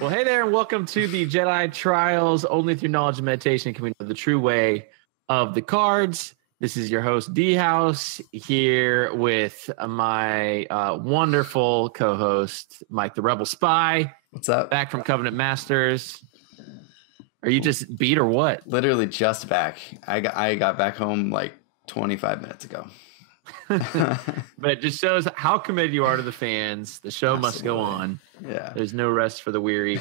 Well, hey there, and welcome to the Jedi Trials. Only through knowledge and meditation can we know the true way of the cards. This is your host, D-House, here with my wonderful co-host, Mike the Rebel Spy. What's up? Back from Covenant Masters. Are you just beat or what? Literally just back. I got back home like 25 minutes ago. But it just shows how committed you are to the fans. The show must go on. Yeah. There's no rest for the weary.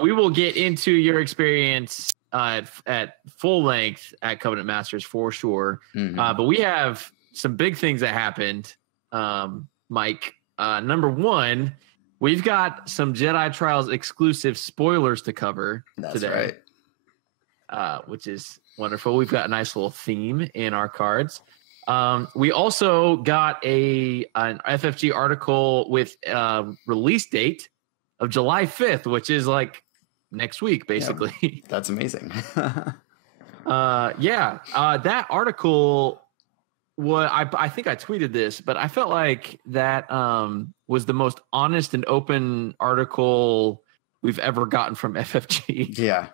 We will get into your experience at full length at Covenant Masters for sure. But we have some big things that happened, Mike. Number one, we've got some Jedi Trials exclusive spoilers to cover today. Right. Which is wonderful. We've got a nice little theme in our cards. We also got an FFG article with release date of July 5th, which is like next week, basically. Yeah, that's amazing. That article, I think I tweeted this, but I felt like that was the most honest and open article we've ever gotten from FFG. Yeah.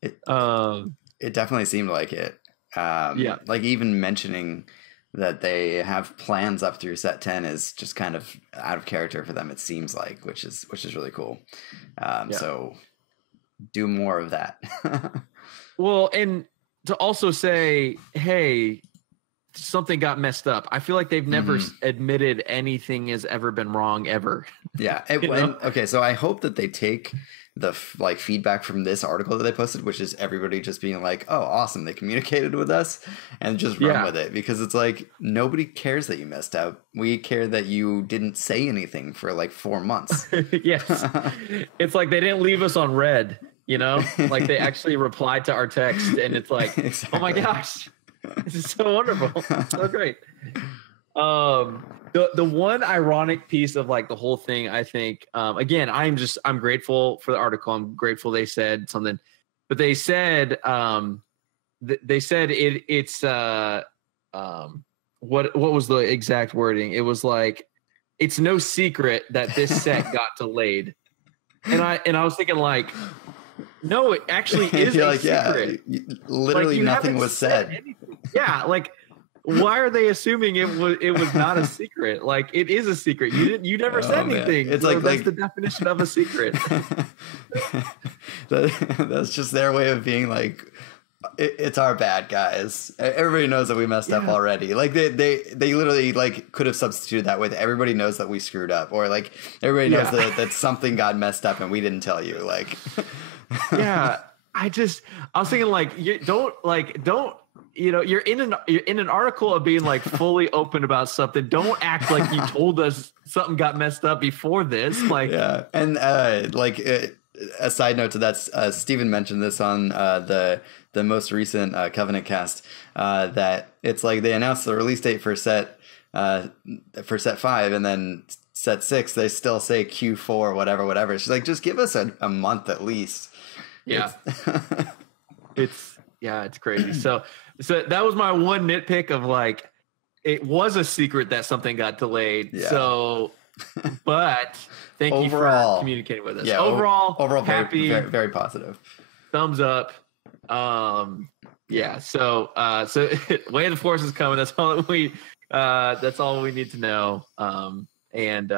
It definitely seemed like it. Like even mentioning that they have plans up through set 10 is just kind of out of character for them, it seems like, which is really cool. So do more of that. Well, and to also say, hey, something got messed up. I feel like they've never admitted anything has ever been wrong ever. Yeah. Okay, so I hope that they take the feedback from this article that they posted, which is everybody just being like, oh, awesome, they communicated with us, and just run with it, because it's like nobody cares that you messed up. We care that you didn't say anything for like 4 months. Yes. It's like they didn't leave us on red, like they actually replied to our text, and it's like, exactly. Oh my gosh, this is so wonderful. So great. The one ironic piece of like the whole thing, I think, again, I'm grateful for the article. I'm grateful they said something, but they said, it's what was the exact wording? It was like, it's no secret that this set got delayed. And I was thinking like, no, it actually is a secret. Yeah, literally like, nothing was said. Yeah. Like, why are they assuming it was not a secret? Like, it is a secret. You never said anything. It's so that's the definition of a secret. That's just their way of being like, it's our bad, guys. Everybody knows that we messed up already. Like they literally like could have substituted that with everybody knows that we screwed up, or like everybody knows that something got messed up and we didn't tell you. Like, yeah, I was thinking like, you're in an article of being like fully open about something. Don't act like you told us something got messed up before this. Like, yeah. And a side note to that, Steven mentioned this on the most recent Covenant cast, that it's like they announced the release date for set 5, and then set 6 they still say Q4 whatever. She's like, just give us a month at least. Yeah. It's crazy. So that was my one nitpick of like, it was a secret that something got delayed. Yeah. So, but thank you for communicating with us. Yeah, overall happy, very, very positive. Thumbs up. Yeah. So Way of the Force is coming. That's all we need to know. And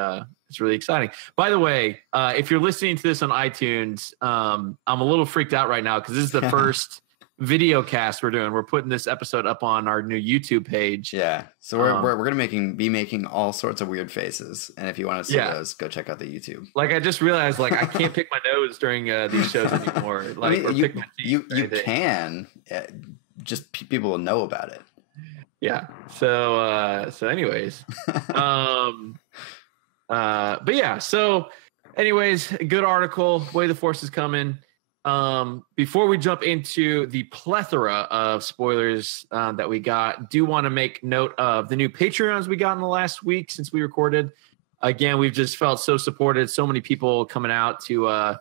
it's really exciting. By the way, if you're listening to this on iTunes, I'm a little freaked out right now because this is the first video cast we're doing. We're putting this episode up on our new YouTube page. Yeah. So we're gonna be making all sorts of weird faces, and if you want to see those, go check out the YouTube. Like, I just realized like I can't pick my nose during these shows anymore. Like, I mean, you can, just people will know about it. Yeah. So anyways, but yeah. So anyways, good article. Way the Force is coming. Before we jump into the plethora of spoilers that we got, do want to make note of the new Patreons we got in the last week since we recorded. Again, we've just felt so supported. So many people coming out to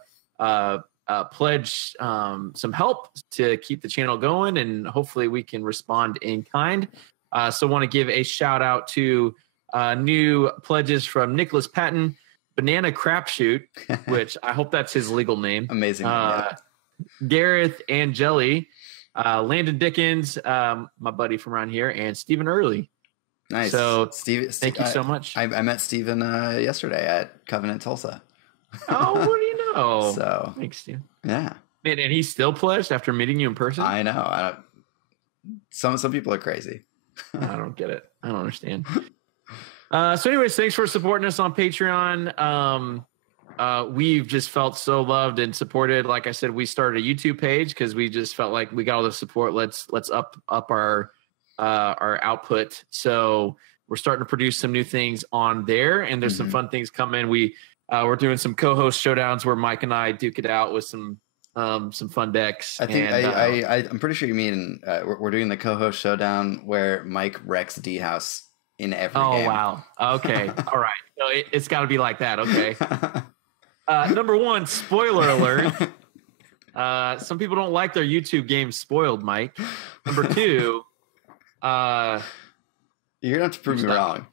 pledge some help to keep the channel going, and hopefully we can respond in kind. So want to give a shout out to new pledges from Nicholas Patton, Banana Crapshoot, which I hope that's his legal name. Amazing. Gareth and Jelly, Landon Dickens, my buddy from around here, and Stephen Early. Nice. So thank you so much. I met Stephen yesterday at Covenant Tulsa. Oh, what do you know? So thanks, Steve. Yeah. Man, and he's still pledged after meeting you in person? I know. Some people are crazy. I don't get it. I don't understand. So anyways, thanks for supporting us on Patreon. We've just felt so loved and supported. Like I said, we started a YouTube page because we just felt like we got all the support. Let's up our output. So we're starting to produce some new things on there, and there's some fun things coming. We're doing some co-host showdowns where Mike and I duke it out with some fun decks. I think I'm pretty sure you mean we're doing the co-host showdown where Mike wrecks D House in every game. Oh wow. Okay. All right. So it's got to be like that. Okay. Number one, spoiler alert. Some people don't like their YouTube games spoiled, Mike. Number two, you're gonna have to prove me wrong.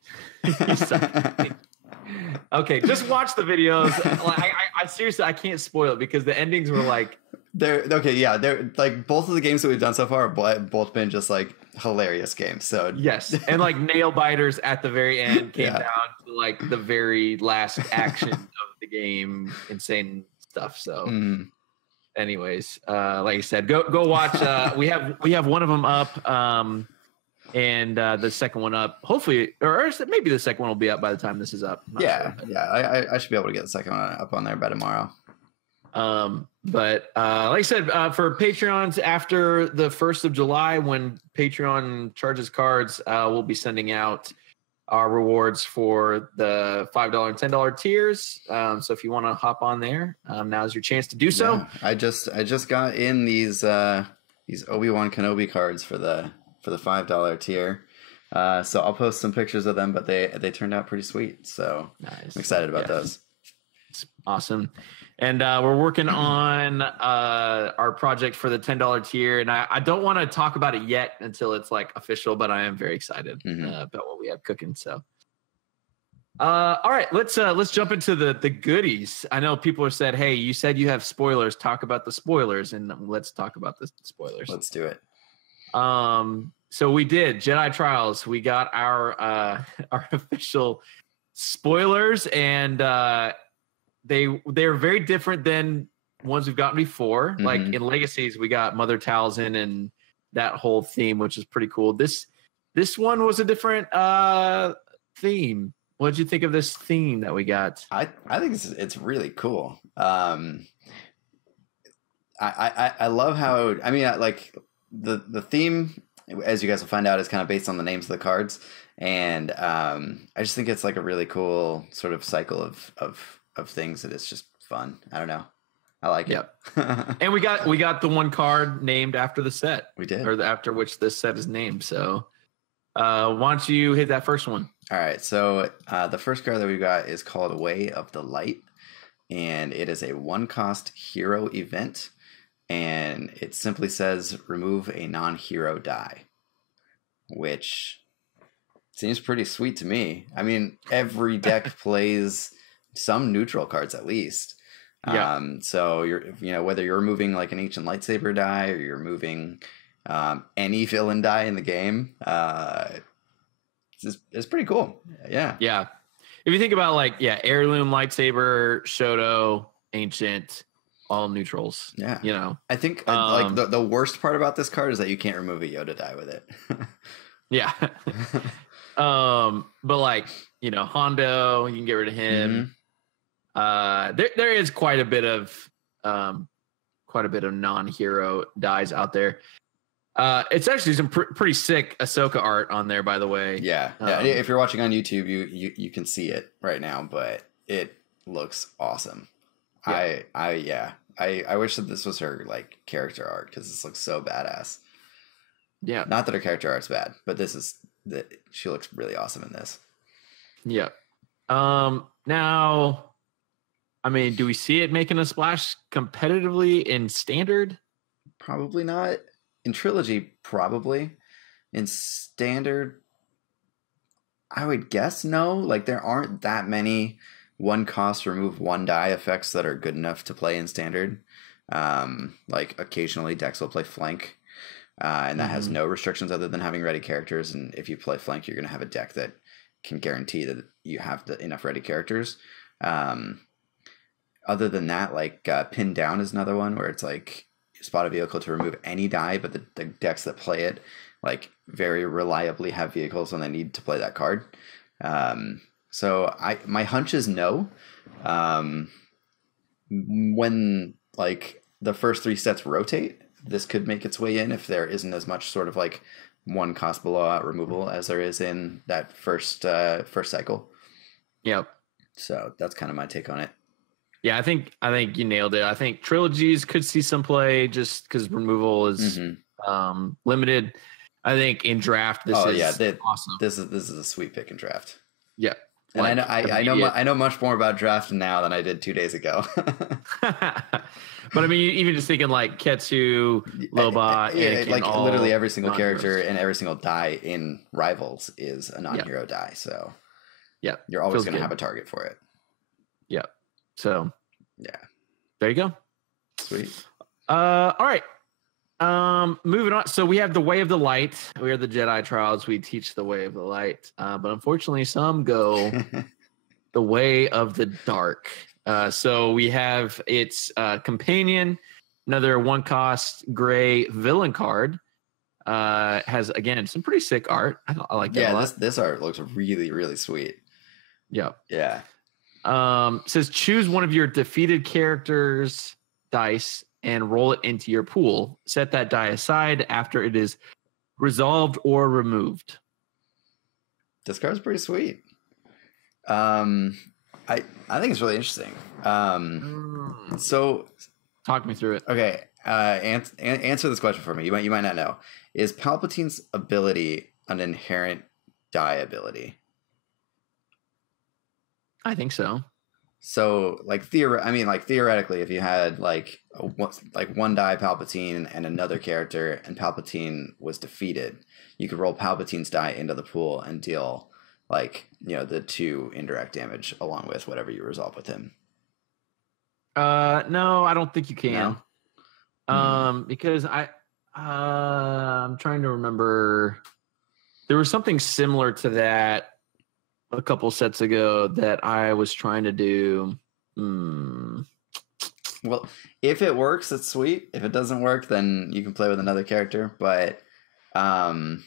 Okay, just watch the videos. I seriously, I can't spoil it because the endings were like they're okay. Yeah, they're like both of the games that we've done so far have both been just like hilarious games. So yes, and like nail biters at the very end came down to like the very last action of the game, insane stuff. So, anyways, like I said, go watch. We have one of them up. And the second one up, hopefully, or maybe the second one will be up by the time this is up. Yeah, sure. Yeah, I should be able to get the second one up on there by tomorrow. But like I said, for Patreons after the 1st of July, when Patreon charges cards, we'll be sending out our rewards for the $5 and $10 tiers. So if you want to hop on there, now's your chance to do so. Yeah, I just got in these Obi-Wan Kenobi cards for the $5 tier. So I'll post some pictures of them, but they turned out pretty sweet. So nice. I'm excited about those. It's awesome. And we're working on our project for the $10 tier. And I don't want to talk about it yet until it's like official, but I am very excited about what we have cooking. So all right, let's jump into the goodies. I know people have said, hey, you said you have spoilers. Talk about the spoilers, and let's talk about the spoilers. Let's do it. So we did Jedi Trials. We got our official spoilers, and they're very different than ones we've gotten before. Like in Legacies, we got Mother Talzin and that whole theme, which is pretty cool. This one was a different theme. What did you think of this theme that we got? I think it's really cool. I love how, I mean, like the theme, as you guys will find out, is kind of based on the names of the cards, and I just think it's like a really cool sort of cycle of things that it's just fun. I don't know, I like it. And we got the one card named after the set. We did, or after which this set is named. So why don't you hit that first one? All right, so the first card that we got is called Way of the Light, and it is a 1-cost hero event. And it simply says remove a non-hero die, which seems pretty sweet to me. I mean, every deck plays some neutral cards at least. So whether you're removing like an ancient lightsaber die or you're removing any villain die in the game, it's pretty cool. Yeah. If you think about heirloom lightsaber, Shoto, ancient, all neutrals. Yeah. I think like the worst part about this card is that you can't remove a Yoda die with it. Yeah. But like, Hondo, you can get rid of him. There is quite a bit of non-hero dies out there. It's actually some pretty sick Ahsoka art on there, by the way. Yeah. If you're watching on YouTube, you can see it right now, but it looks awesome. Yeah. I wish that this was her like character art, because this looks so badass. Yeah. Not that her character art's bad, but she looks really awesome in this. Yeah. Now, I mean, do we see it making a splash competitively in Standard? Probably not. In Trilogy, probably. In Standard, I would guess no. Like, there aren't that many one cost, remove one die effects that are good enough to play in standard. Like occasionally Dex will play flank, and that has no restrictions other than having ready characters. And if you play flank, you're going to have a deck that can guarantee that you have enough ready characters. Other than that, like Pin Down is another one where it's like spot a vehicle to remove any die, but the decks that play it like very reliably have vehicles when they need to play that card. So my hunch is no. When like the first 3 sets rotate, this could make its way in if there isn't as much sort of like one cost blowout removal as there is in that first cycle. Yep. So that's kind of my take on it. Yeah, I think you nailed it. I think trilogies could see some play just because removal is limited. I think in draft this is awesome. This is a sweet pick in draft. Yeah. And I know much more about draft now than I did 2 days ago. But I mean, even just thinking like Ketsu, Lobot, Anakin, like literally every single character and every single die in Rivals is a non-hero die. So yeah, you're always going to have a target for it. Yeah. So yeah, there you go. Sweet. All right. Moving on. So we have the Way of the Light. We are the Jedi Trials. We teach the Way of the Light. But unfortunately, some go the Way of the Dark. So we have its companion, another 1-cost gray villain card. Has again some pretty sick art. I like that a lot. This art looks really, really sweet. Yeah. Yeah. Says choose one of your defeated characters' dice and roll it into your pool. Set that die aside after it is resolved or removed. This card's pretty sweet. I think it's really interesting. So talk me through it. Okay. Answer this question for me. You might not know. Is Palpatine's ability an inherent die ability? I think so. So, like theoretically, if you had like one die Palpatine and another character, and Palpatine was defeated, you could roll Palpatine's die into the pool and deal the 2 indirect damage along with whatever you resolve with him. No, I don't think you can. No? Because I'm trying to remember. There was something similar to that a couple sets ago that I was trying to do. Well, if it works, it's sweet. If it doesn't work, then you can play with another character. But I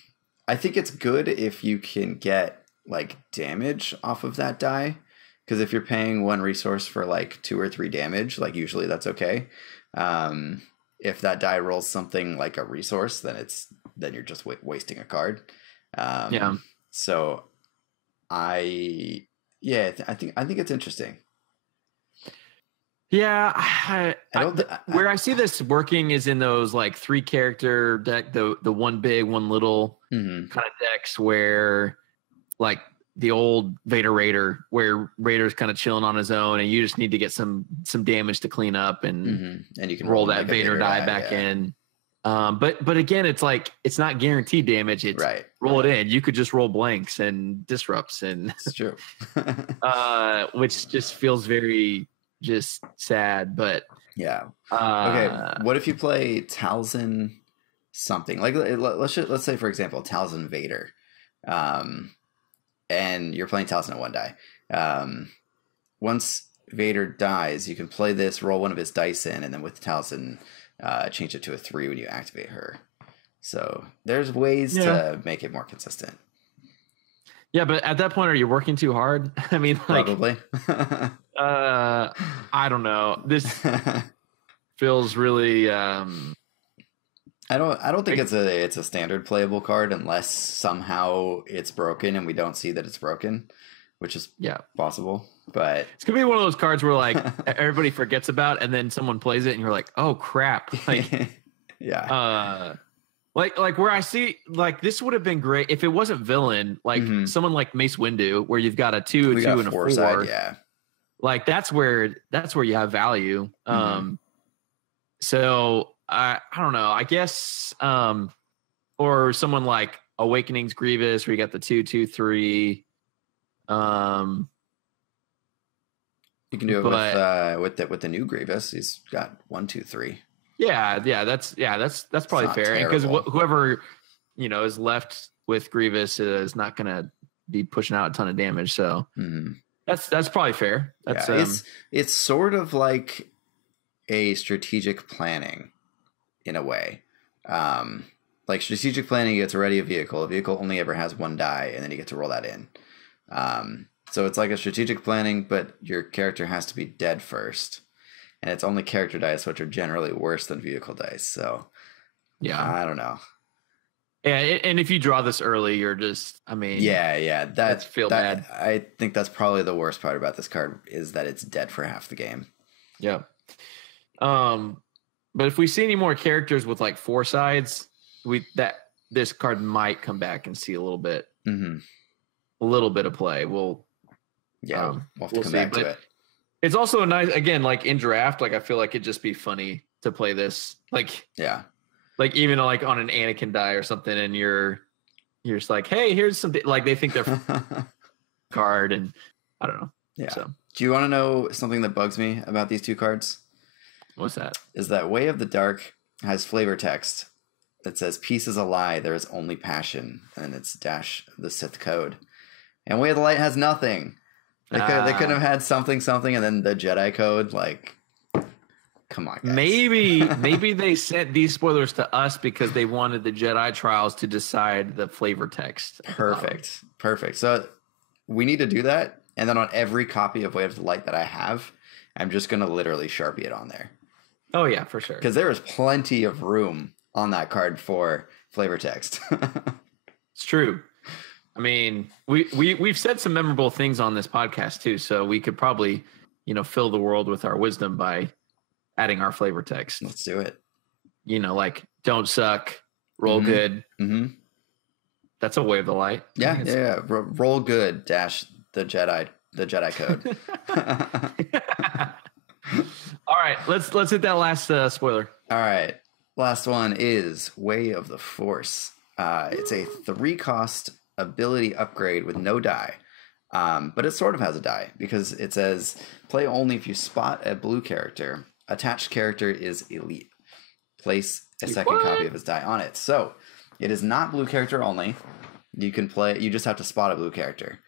think it's good if you can get like damage off of that die, because if you're paying 1 resource for like 2 or 3 damage, like usually that's okay. If that die rolls something like a resource, then you're just wasting a card. So I think it's interesting. Yeah, where I see this working is in those like 3 character deck, the one big, one little kind of decks where like the old Vader Raider, where Raider's kind of chilling on his own, and you just need to get some damage to clean up, and you can roll that Vader die back in. But again, it's like it's not guaranteed damage. It's roll it in. You could just roll blanks and disrupts, and it's true. Which just feels very just sad. But yeah. Okay. What if you play Talzin something like let's say for example Talzin Vader, and you're playing Talzin at 1 die. Once Vader dies, you can play this, roll one of his dice in, and then with Talzin, change it to a 3 when you activate her. So there's ways to make it more consistent. Yeah, but at that point, are you working too hard? I mean, like, probably. I don't know. This feels really. I don't think it's a standard playable card unless somehow it's broken and we don't see that it's broken, which is possible. But it's gonna be one of those cards where like everybody forgets about, and then someone plays it, and you're like, "Oh crap!" Like, like where I see like this would have been great if it wasn't villain, like someone like Mace Windu, where you've got a 2, a 2, and a 4. Side, like that's where you have value. So I don't know. I guess or someone like Awakenings Grievous, where you got the 2, 2, 3. You can do it with the new Grievous. He's got 1, 2, 3. Yeah, that's probably fair. Because whoever is left with Grievous is not going to be pushing out a ton of damage. So that's probably fair. It's sort of like a strategic planning in a way. Like strategic planning, you get to ready a vehicle. A vehicle only ever has 1 die, and then you get to roll that in. So it's like a strategic planning, but your character has to be dead first. And it's only character dice, which are generally worse than vehicle dice. So, yeah, I don't know. Yeah, and if you draw this early, you're just, that's bad. I think that's probably the worst part about this card is that it's dead for half the game. Yeah. But if we see any more characters with like 4 sides, this card might come back and see a little bit of play. We'll have to come back to it. It's also a nice, again, like in draft, like I feel like it'd just be funny to play this, like even like on an Anakin die or something, and you're just like, hey, here's something, like they think they're card, and I don't know. Yeah. So, do you want to know something that bugs me about these 2 cards? What's that? Is that Way of the Dark has flavor text that says peace is a lie, there is only passion, and it's dash the Sith code. And Way of the Light has nothing. They could have had something, and then the Jedi code. Like, come on, guys. Maybe they sent these spoilers to us because they wanted the Jedi trials to decide the flavor text. Perfect. So we need to do that, and then on every copy of Way of the Light that I have, I'm just gonna literally Sharpie it on there. Oh yeah, for sure. Because there is plenty of room on that card for flavor text. It's true. I mean, we've said some memorable things on this podcast too, so we could probably, fill the world with our wisdom by adding our flavor text. Let's do it. Like don't suck, roll good. Mm-hmm. That's a Way of the Light. Yeah. Roll good dash the Jedi code. All right, let's hit that last spoiler. All right, last one is Way of the Force. It's a 3-cost ability upgrade with no die, but it sort of has a die because it says play only if you spot a blue character. Attached character is elite. Place a second copy of his die on it. So it is not blue character only. You can play. You just have to spot a blue character.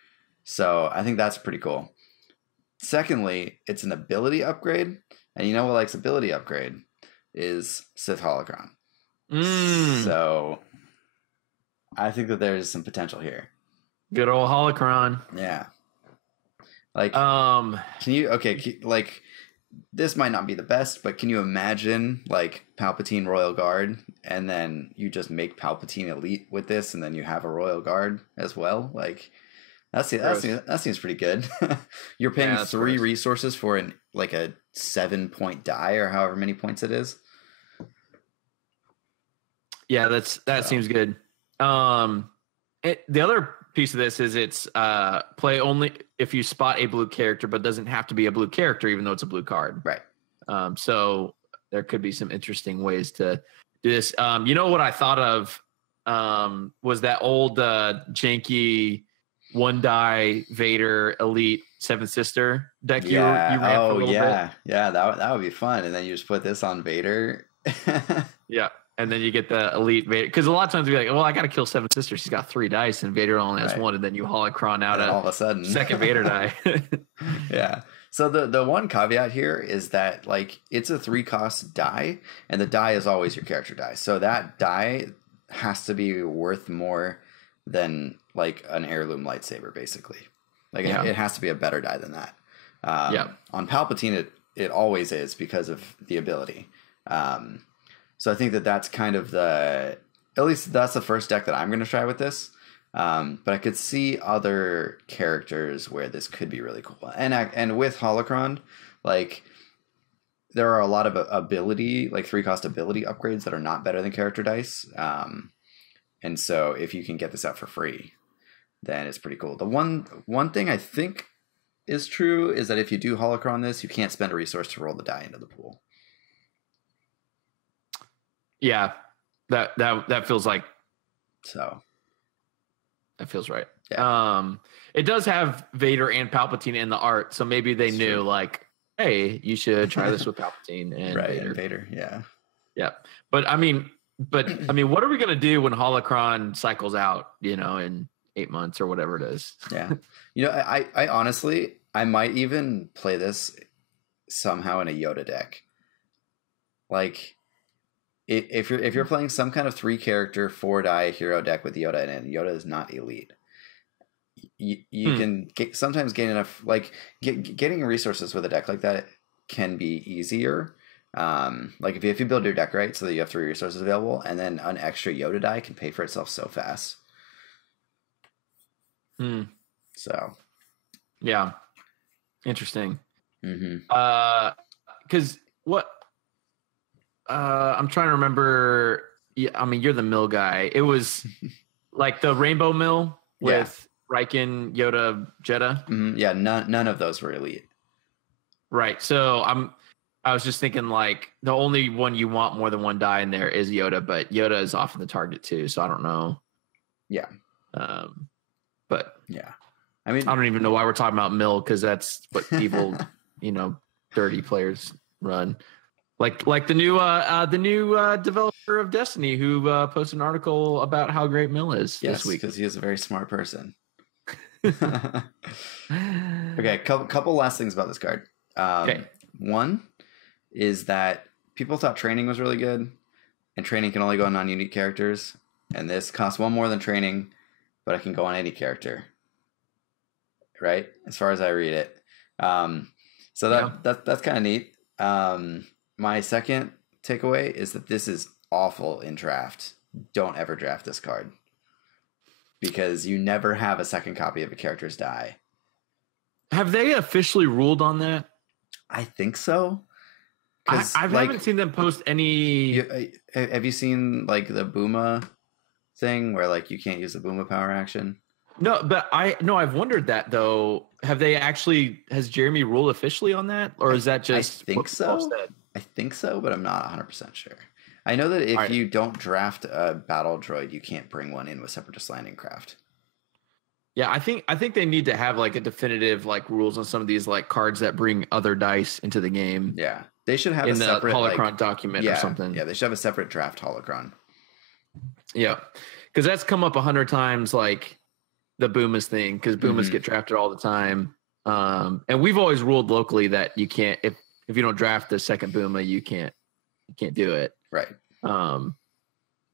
So I think that's pretty cool. Secondly, it's an ability upgrade, and you know what likes ability upgrade is Sith Holocron. So I think that there's some potential here. Good old Holocron. Yeah. Like, this might not be the best, but can you imagine like Palpatine Royal Guard, and then you just make Palpatine elite with this, and then you have a Royal Guard as well? Like, that seems pretty good. You're paying 3 resources for a 7-point die, or however many points it is. Yeah, that seems good. The other piece of this is it's play only if you spot a blue character, but doesn't have to be a blue character, even though it's a blue card. Right. So there could be some interesting ways to do this. You know what I thought of was that old janky 1-die Vader Elite 7th Sister deck you ran for a little bit. Yeah, that would be fun. And then you just put this on Vader. Yeah. And then you get the elite Vader. Because a lot of times you're like, well, I got to kill 7th Sister. She's got 3 dice, and Vader only has 1. And then you holocron out all of a sudden second Vader die. Yeah. So the one caveat here is that it's a 3-cost die, and the die is always your character die. So that die has to be worth more than an heirloom lightsaber, basically. It has to be a better die than that. On Palpatine, it always is because of the ability. So I think that that's kind of at least that's the first deck that I'm going to try with this. But I could see other characters where this could be really cool. And with Holocron, there are a lot of ability, 3-cost ability upgrades that are not better than character dice. And so if you can get this out for free, then it's pretty cool. The one thing I think is true is that if you do Holocron this, you can't spend a resource to roll the die into the pool. Yeah, that feels like so. That feels right. Yeah. It does have Vader and Palpatine in the art, so maybe they knew hey, you should try this with Palpatine and right, Vader. and Vader, yeah. Yeah. But I mean, what are we gonna do when Holocron cycles out, in 8 months or whatever it is? Yeah. I honestly, I might even play this somehow in a Yoda deck. Like, if you're playing some kind of 3-character 4-die hero deck with Yoda in it, and Yoda is not elite, you can sometimes gain enough, like getting resources with a deck like that can be easier. Like if you build your deck right so that you have 3 resources available, and then an extra Yoda die can pay for itself so fast. So, yeah, interesting. Mm-hmm. Because what I'm trying to remember. Yeah, I mean, you're the mill guy. It was like the Rainbow Mill with Riken, Yoda, Jedha. Mm-hmm. Yeah, none of those were elite. Right. So I was just thinking like the only one you want more than 1 die in there is Yoda, but Yoda is often the target too. So I don't know. Yeah. But yeah, I mean, I don't even know why we're talking about mill, because that's what people, dirty players run. Like the new developer of Destiny who posted an article about how great mill is this week, because he is a very smart person. Okay, couple last things about this card. Okay. One is that people thought training was really good, and training can only go on non-unique characters, and this costs 1 more than training, but it can go on any character, right? As far as I read it. So that's kind of neat. My second takeaway is that this is awful in draft. Don't ever draft this card, because you never have a second copy of a character's die. Have they officially ruled on that? I think so. I haven't seen them post any. Have you seen like the Booma thing where like you can't use the Booma power action? No, but I've wondered that though. Has Jeremy ruled officially on that, or is that just? I think so. I think so, but I'm not 100% sure. I know that if you don't draft a battle droid, you can't bring one in with Separatist Landing Craft. Yeah, I think they need to have like a definitive like rules on some of these like cards that bring other dice into the game. Yeah, they should have in a separate holocron document or something. Yeah, they should have a separate draft holocron. Yeah, because that's come up 100 times, like the Boomas thing, because Boomas get drafted all the time, and we've always ruled locally that you can't if you don't draft the second Booma, you can't do it. Right.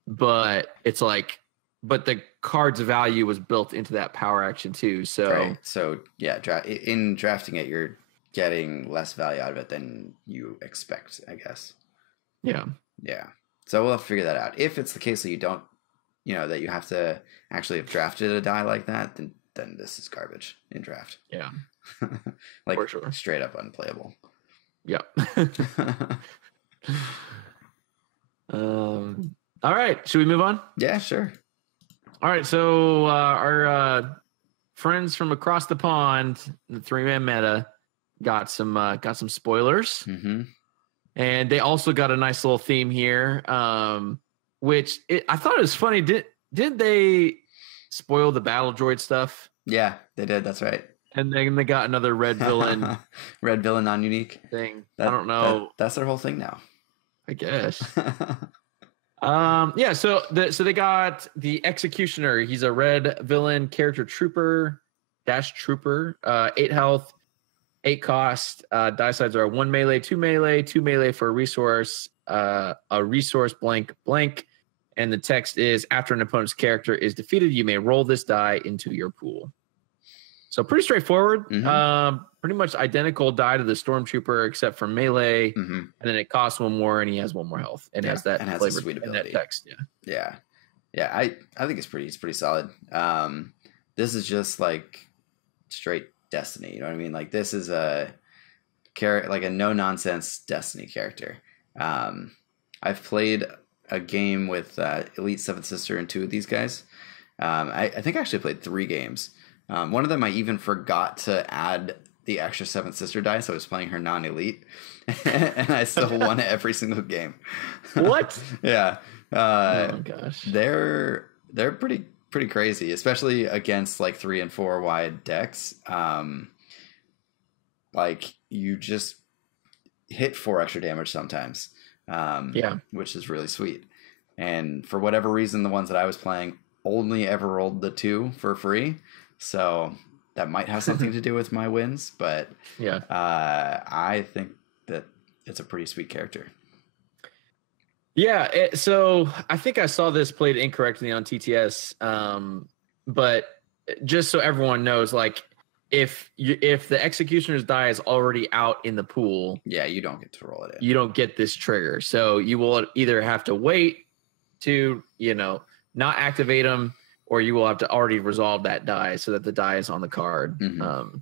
But it's like, but the card's value was built into that power action too. So, right. So yeah, in drafting it, you're getting less value out of it than you expect, I guess. Yeah. Yeah. So we'll have to figure that out. If it's the case that you don't, that you have to actually have drafted a die like that, then this is garbage in draft. Yeah. Like for sure. Straight up unplayable. Yep. All right. Should we move on? Yeah, sure. All right. So our friends from across the pond, the 3-man meta, got some spoilers, and they also got a nice little theme here, which I thought it was funny. Did they spoil the battle droid stuff? Yeah, they did. That's right. And then they got another red villain. Red villain non-unique thing. I don't know. That's their whole thing now, I guess. Yeah, so they got the Executioner. He's a red villain character trooper, 8 health, 8 cost. Die sides are 1 melee, 2 melee, 2 melee for a resource blank. And the text is, after an opponent's character is defeated, you may roll this die into your pool. So pretty straightforward. Pretty much identical die to the Stormtrooper except for melee, and then it costs 1 more, and he has 1 more health, and has that flavor sweet ability. that text. Yeah. I think it's pretty solid. This is just like straight Destiny. You know what I mean? Like this is a like a no nonsense Destiny character. I've played a game with Elite 7th Sister and 2 of these guys. I think I actually played 3 games. One of them I even forgot to add the extra 7th Sister dice. I was playing her non-elite, and I still won every single game. What? Yeah. Oh gosh. They're pretty crazy, especially against like 3 and 4 wide decks. Like you just hit 4 extra damage sometimes. Which is really sweet. And for whatever reason, the ones that I was playing only ever rolled the 2 for free. So that might have something to do with my wins, but I think that it's a pretty sweet character. Yeah, so I think I saw this played incorrectly on TTS, but just so everyone knows, like if the Executioner's die is already out in the pool, you don't get to roll it in. You don't get this trigger, so you will either have to wait to not activate them, or you will have to already resolve that die so that the die is on the card. Mm-hmm.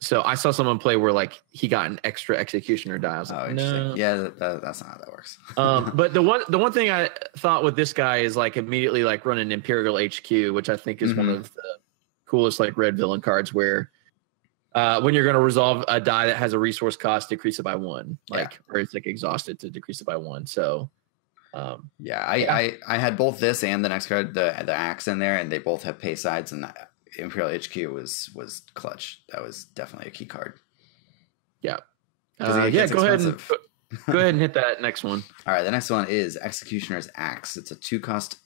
So I saw someone play where like he got an extra Executioner die. I was like, no. Yeah, that's not how that works. But the one thing I thought with this guy is like immediately like run an Imperial HQ, which I think is one of the coolest like red villain cards where when you're going to resolve a die that has a resource cost, decrease it by 1, or it's like exhausted to decrease it by 1. So I had both this and the next card, the axe in there, and they both have pay sides, and Imperial HQ was clutch. That was definitely a key card. Yeah. Go ahead and hit that next one. All right, the next one is Executioner's Axe. It's a 2-cost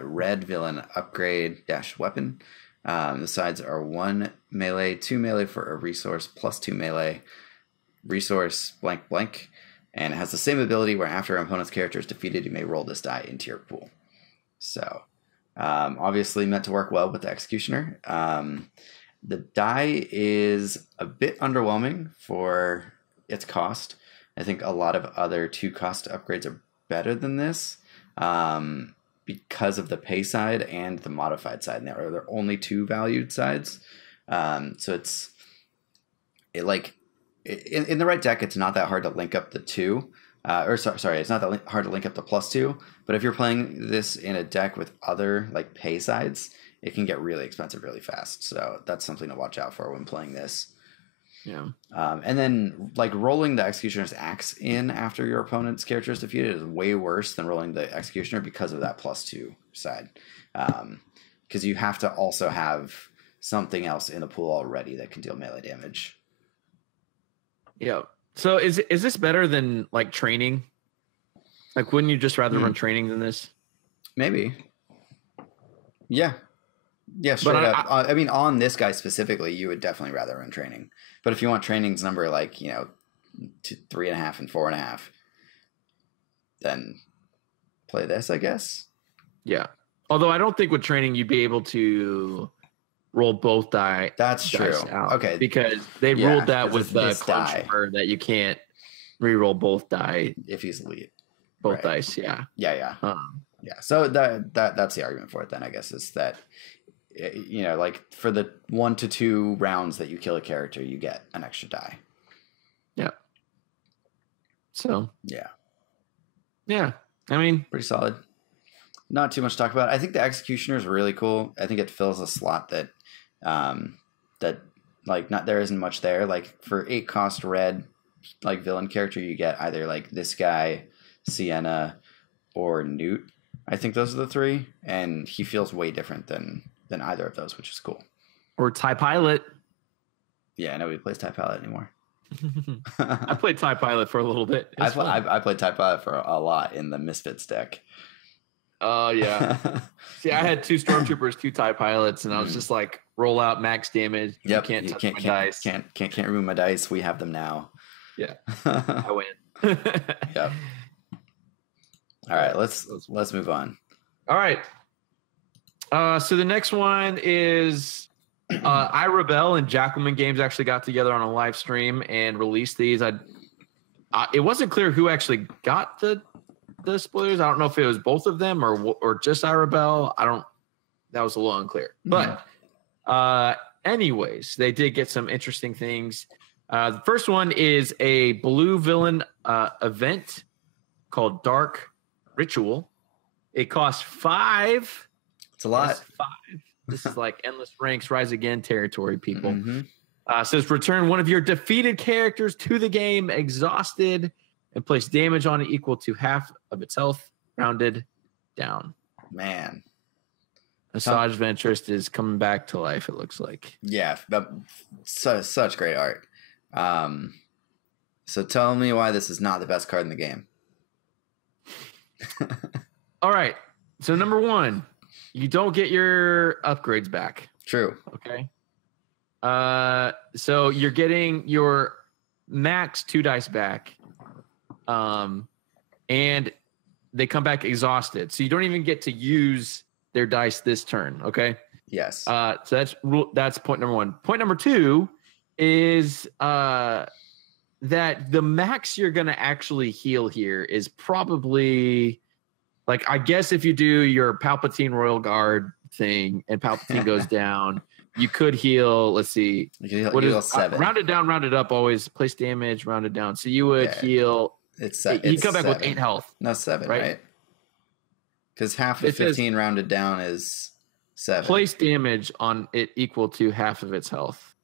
red villain upgrade - weapon. The sides are 1 melee, 2 melee for a resource, plus 2 melee, resource blank blank, and it has the same ability where after an opponent's character is defeated, you may roll this die into your pool. So, obviously meant to work well with the Executioner. The die is a bit underwhelming for its cost. I think a lot of other 2-cost upgrades are better than this. Because of the pay side and the modified side, and there are only 2 valued sides. So in the right deck, it's not that hard to link up the 2. It's not that hard to link up the +2. But if you're playing this in a deck with other like pay sides, it can get really expensive really fast. So that's something to watch out for when playing this. Yeah. And then like rolling the Executioner's Axe in after your opponent's character is defeated is way worse than rolling the Executioner because of that +2 side. Because you have to also have something else in the pool already that can deal melee damage. Yeah. So is this better than like training? Like, wouldn't you just rather run training than this? Maybe. Yeah. Yeah, straight up. I mean, on this guy specifically, you would definitely rather run training. But if you want training's number like, 3.5 and 4.5, then play this, I guess. Yeah. Although I don't think with training you'd be able to roll both die. That's true. Out, okay. Because they ruled that with the Clone that you can't re-roll both die if he's elite. Both dice, yeah. Yeah. Yeah. So that's the argument for it then, I guess, is that like for the 1 to 2 rounds that you kill a character, you get an extra die. Yeah. So. Yeah. I mean, pretty solid. Not too much to talk about. I think the Executioner is really cool. I think it fills a slot that there isn't much there. Like for 8-cost red, like villain character, you get either like this guy, Sienna, or Newt. I think those are the 3, and he feels way different than either of those, which is cool. Or TIE Pilot. Yeah, nobody plays TIE Pilot anymore. I played TIE Pilot for a little bit. I played TIE Pilot for a lot in the Misfits deck. Oh, yeah. See, I had 2 Stormtroopers, 2 TIE Pilots, and I was just like, roll out max damage. Yep. You can't touch my dice. Can't remove my dice. We have them now. Yeah. I win. Yep. All right, let's move on. All right. So the next one is I Rebel and Jackalman Games actually got together on a live stream and released these. It wasn't clear who actually got the spoilers. I don't know if it was both of them or just I Rebel. That was a little unclear. But anyways, they did get some interesting things. The first one is a blue villain event called Dark Ritual. It costs 5. It's a lot. 5. This is like Endless Ranks Rise Again territory, people. Says return one of your defeated characters to the game exhausted and place damage on it equal to half of its health rounded down. Man. Asajj Ventress is coming back to life, it looks like. Yeah, such great art. So tell me why this is not the best card in the game. All right. So number one, you don't get your upgrades back. True. Okay. So you're getting your max 2 dice back. And they come back exhausted. So you don't even get to use their dice this turn. Okay. Yes. So that's point number one. Point number two is that the max you're going to actually heal here is probably like, I guess if you do your Palpatine Royal Guard thing and Palpatine goes down, you could heal. Let's see. What is 7? Rounded down, rounded up, always place damage, rounded down. So you would heal. You come back 7. with 8 health. No, 7, right? Because half of 15 rounded down is 7. Place damage on it equal to half of its health,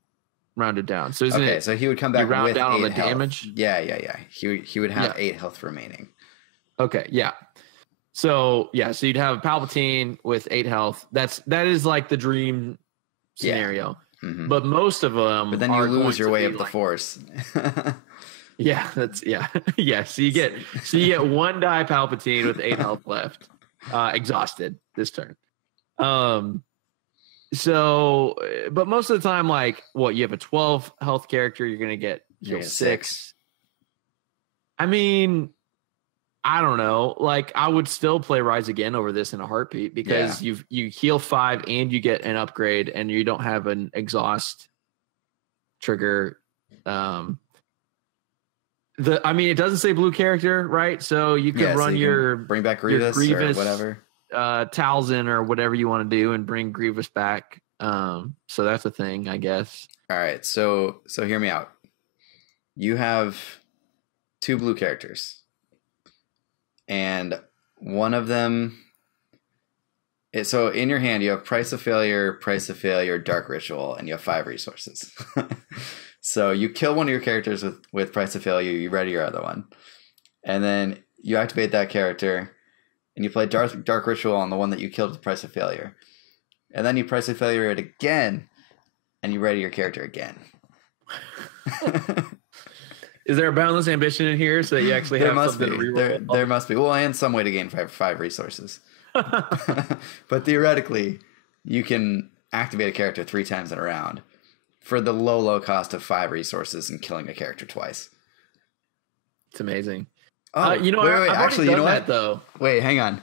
rounded down. So so he would come back round with down 8 on the health. damage. Yeah. He would have 8 health remaining. Okay, yeah. So you'd have Palpatine with 8 health. That is like the dream scenario. Mm-hmm. But most of them, but then you lose your way of the Force. Yeah, that's yeah. So you get 1 die Palpatine with 8 health left, exhausted this turn. So, but most of the time, like, you have a 12 health character, you're gonna get 6. I mean, I don't know. Like, I would still play Rise Again over this in a heartbeat because you heal 5 and you get an upgrade, and you don't have an exhaust trigger. It doesn't say blue character, right? So you can run your bring back Grievous or whatever, Talzin or whatever you want to do, and bring Grievous back. So that's a thing, I guess. All right, so hear me out. You have 2 blue characters, and one of them. So in your hand, you have Price of Failure, Dark Ritual, and you have 5 resources. So you kill one of your characters with Price of Failure, you ready your other one. And then you activate that character, and you play Dark Ritual on the one that you killed with Price of Failure. And then you Price of Failure it again, and you ready your character again. Is there a boundless ambition in here so that you actually have something to reroll? There must be. Well, and some way to gain 5 resources. But theoretically, you can activate a character 3 times in a round for the low cost of 5 resources and killing a character twice. It's amazing. Oh, wait, actually, you know what? Though. Wait, hang on.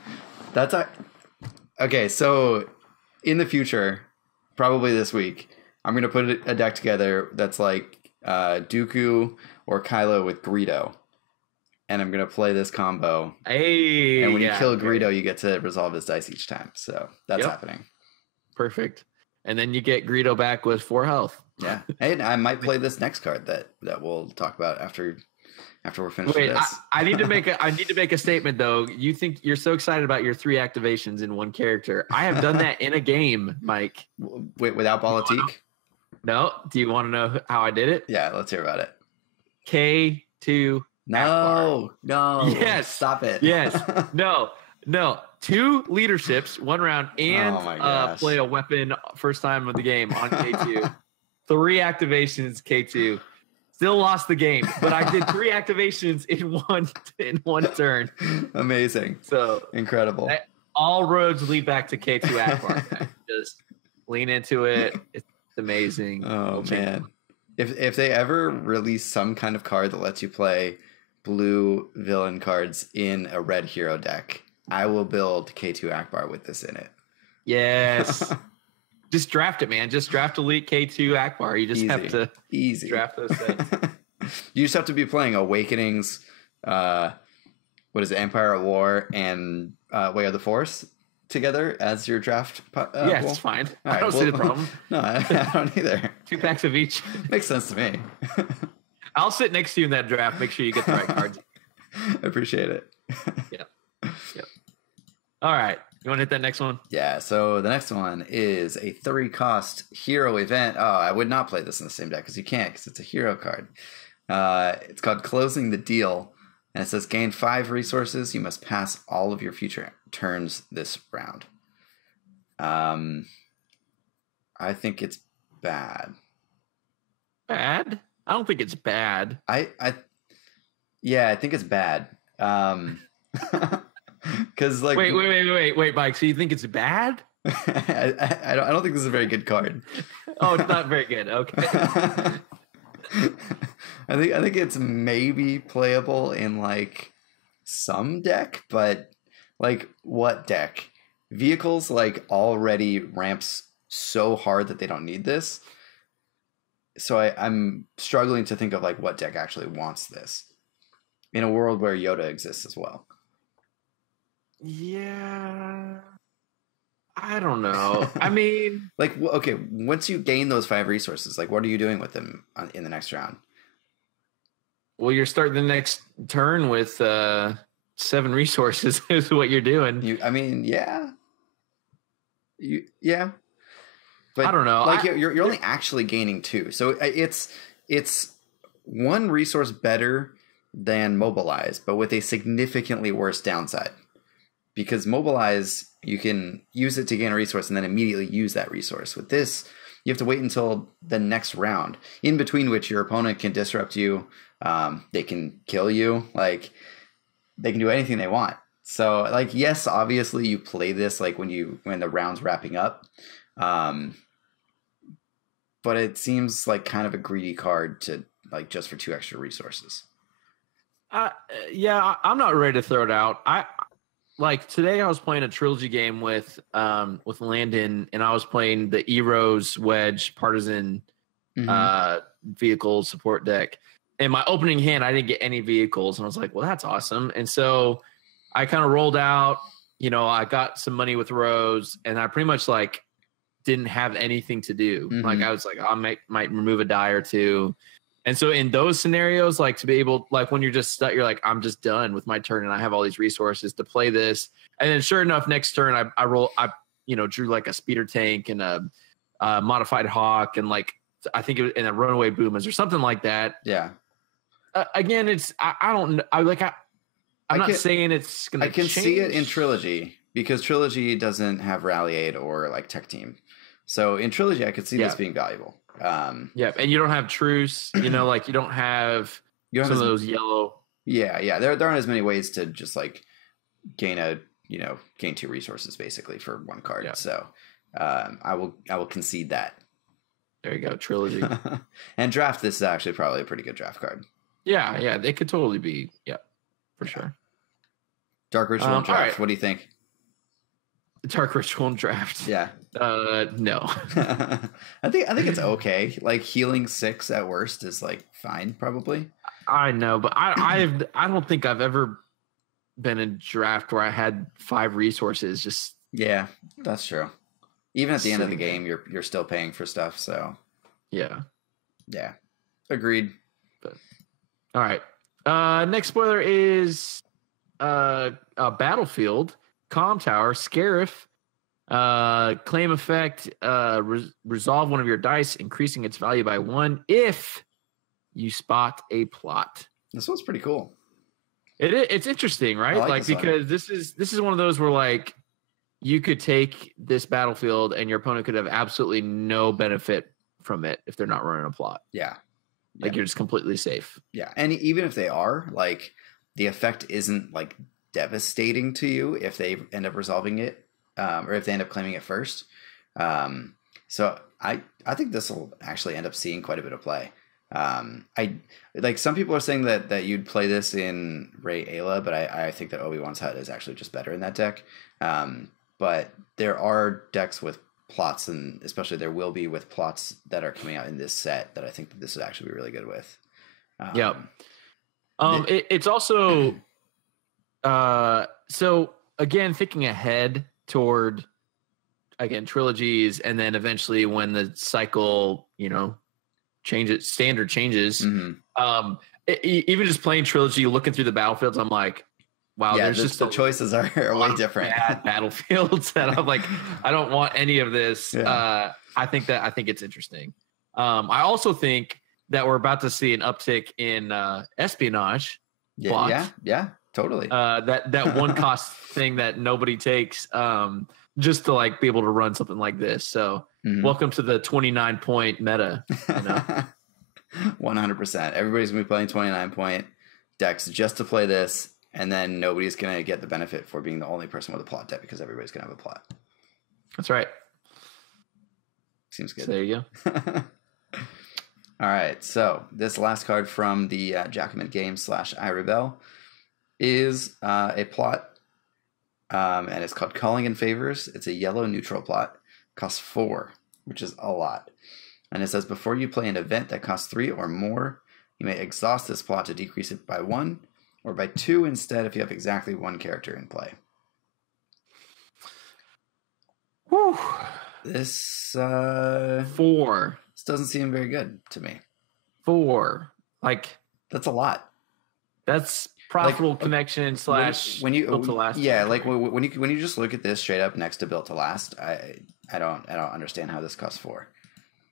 Okay. So in the future, probably this week, I'm gonna put a deck together that's like Dooku or Kylo with Greedo, and I'm gonna play this combo. Hey, and when you kill Greedo, you get to resolve his dice each time. So that's happening. Perfect. And then you get Greedo back with 4 health. Yeah. Hey, I might play this next card that we'll talk about after we're finished with this. I need to make a statement though. You think you're so excited about your 3 activations in one character. I have done that in a game, Mike. Without Politique? No. Do you want to know how I did it? Yeah, let's hear about it. K2. No. Yes. Stop it. Yes. No. 2 leaderships, 1 round, and play a weapon first time of the game on K2. 3 activations, K2. Still lost the game, but I did 3 activations in one turn. Amazing. So incredible. All roads lead back to K2 Akbar. Just lean into it. It's amazing. Oh man. If they ever release some kind of card that lets you play blue villain cards in a red hero deck, I will build K2 Akbar with this in it. Yes. Just draft it, man. Just draft Elite K2 Akbar. You just have to draft those things. You just have to be playing Awakenings, what is it, Empire at War, and Way of the Force together as your draft. Yeah, it's fine. I don't see the problem. No, I don't either. 2 packs of each. Makes sense to me. I'll sit next to you in that draft. Make sure you get the right cards. I appreciate it. Yep. All right. You want to hit that next one? Yeah, so the next one is a 3-cost hero event. Oh, I would not play this in the same deck because you can't, because it's a hero card. It's called Closing the Deal, and it says gain 5 resources. You must pass all of your future turns this round. I think it's bad. Bad? I don't think it's bad. I Yeah, I think it's bad. Because like, wait, Mike. So you think it's bad? I don't think this is a very good card. Oh, it's not very good. Okay. I think it's maybe playable in like some deck, but like what deck? Vehicles like already ramps so hard that they don't need this. So I'm struggling to think of like what deck actually wants this in a world where Yoda exists as well. Yeah. I don't know. I mean, like, okay, once you gain those 5 resources, like what are you doing with them in the next round? Well, you're starting the next turn with 7 resources is what you're doing. Yeah. Yeah. But I don't know. Like you're only actually gaining 2. So it's 1 resource better than Mobilize, but with a significantly worse downside. Because Mobilize, you can use it to gain a resource and then immediately use that resource. With this, you have to wait until the next round, in between which your opponent can disrupt you. They can kill you. Like, they can do anything they want. So, like, yes, obviously you play this like when the round's wrapping up. But it seems like kind of a greedy card to like just for 2 extra resources. Yeah, I'm not ready to throw it out. Like today I was playing a trilogy game with Landon, and I was playing the Eros Wedge Partisan vehicle support deck. And my opening hand, I didn't get any vehicles, and I was like, well, that's awesome. And so I kind of rolled out, I got some money with Rose, and I pretty much like didn't have anything to do. Like I was like, I might remove a die or 2. And so in those scenarios, like to be able, like when you're just stuck, you're like, I'm just done with my turn and I have all these resources to play this. And then sure enough, next turn I drew like a speeder tank and a modified hawk and like, I think it was in a runaway boomers or something like that. Yeah. Again, it's, I'm not saying it's going to change. I can see it in Trilogy because Trilogy doesn't have Rally Aid or like Tech Team. So in Trilogy, I could see this being valuable. And you don't have truce, like you don't have some of those yellow. Yeah. There aren't as many ways to just like gain 2 resources basically for 1 card. Yeah. So I will concede that. There you go, Trilogy. And draft, this is actually probably a pretty good draft card. Yeah, they could totally be, for sure. Dark Ritual draft. Right. What do you think? Dark Ritual draft. Yeah. No. I think it's okay. Like healing 6 at worst is like fine, probably. I know, but I don't think I've ever been in draft where I had 5 resources. Just yeah, that's true. Even at the end of the game, you're still paying for stuff. So yeah, agreed. But, all right. Next spoiler is Battlefield, Comm Tower, Scarif. Claim effect, resolve one of your dice, increasing its value by 1 if you spot a plot. This one's pretty cool. It's interesting, right? Like because this is one of those where like you could take this battlefield and your opponent could have absolutely no benefit from it if they're not running a plot. Yeah. Like you're just completely safe. Yeah. And even if they are, like the effect isn't like devastating to you if they end up resolving it. Or if they end up claiming it first. So I think this will actually end up seeing quite a bit of play. I like some people are saying that you'd play this in Rey Ayla, but I think that Obi-Wan's Hut is actually just better in that deck. But there are decks with plots, and especially there will be with plots that are coming out in this set that I think that this would actually be really good with. It's also so again, thinking ahead toward trilogies, and then eventually when the cycle standard changes, even just playing trilogy, looking through the battlefields, I'm like, wow, there's just the choices are way different. Bad battlefields that I'm like, I don't want any of this. I think it's interesting. I also think that we're about to see an uptick in espionage. Yeah, totally. That 1 cost thing that nobody takes, just to like be able to run something like this. So welcome to the 29 point meta. 100%. Everybody's gonna be playing 29 point. decks just to play this, and then nobody's going to get the benefit for being the only person with a plot deck because everybody's going to have a plot. That's right. Seems good. So there you go. All right, so this last card from the Jacobin Games / I Rebel is a plot, and it's called Calling in Favors. It's a yellow neutral plot. Costs 4, which is a lot. And it says, before you play an event that costs 3 or more, you may exhaust this plot to decrease it by 1 or by 2 instead if you have exactly 1 character in play. Whew. This 4. This doesn't seem very good to me. 4. Like, that's a lot. That's profitable connection / when you built to last. Yeah, like when you just look at this straight up next to built to last, I don't understand how this costs 4.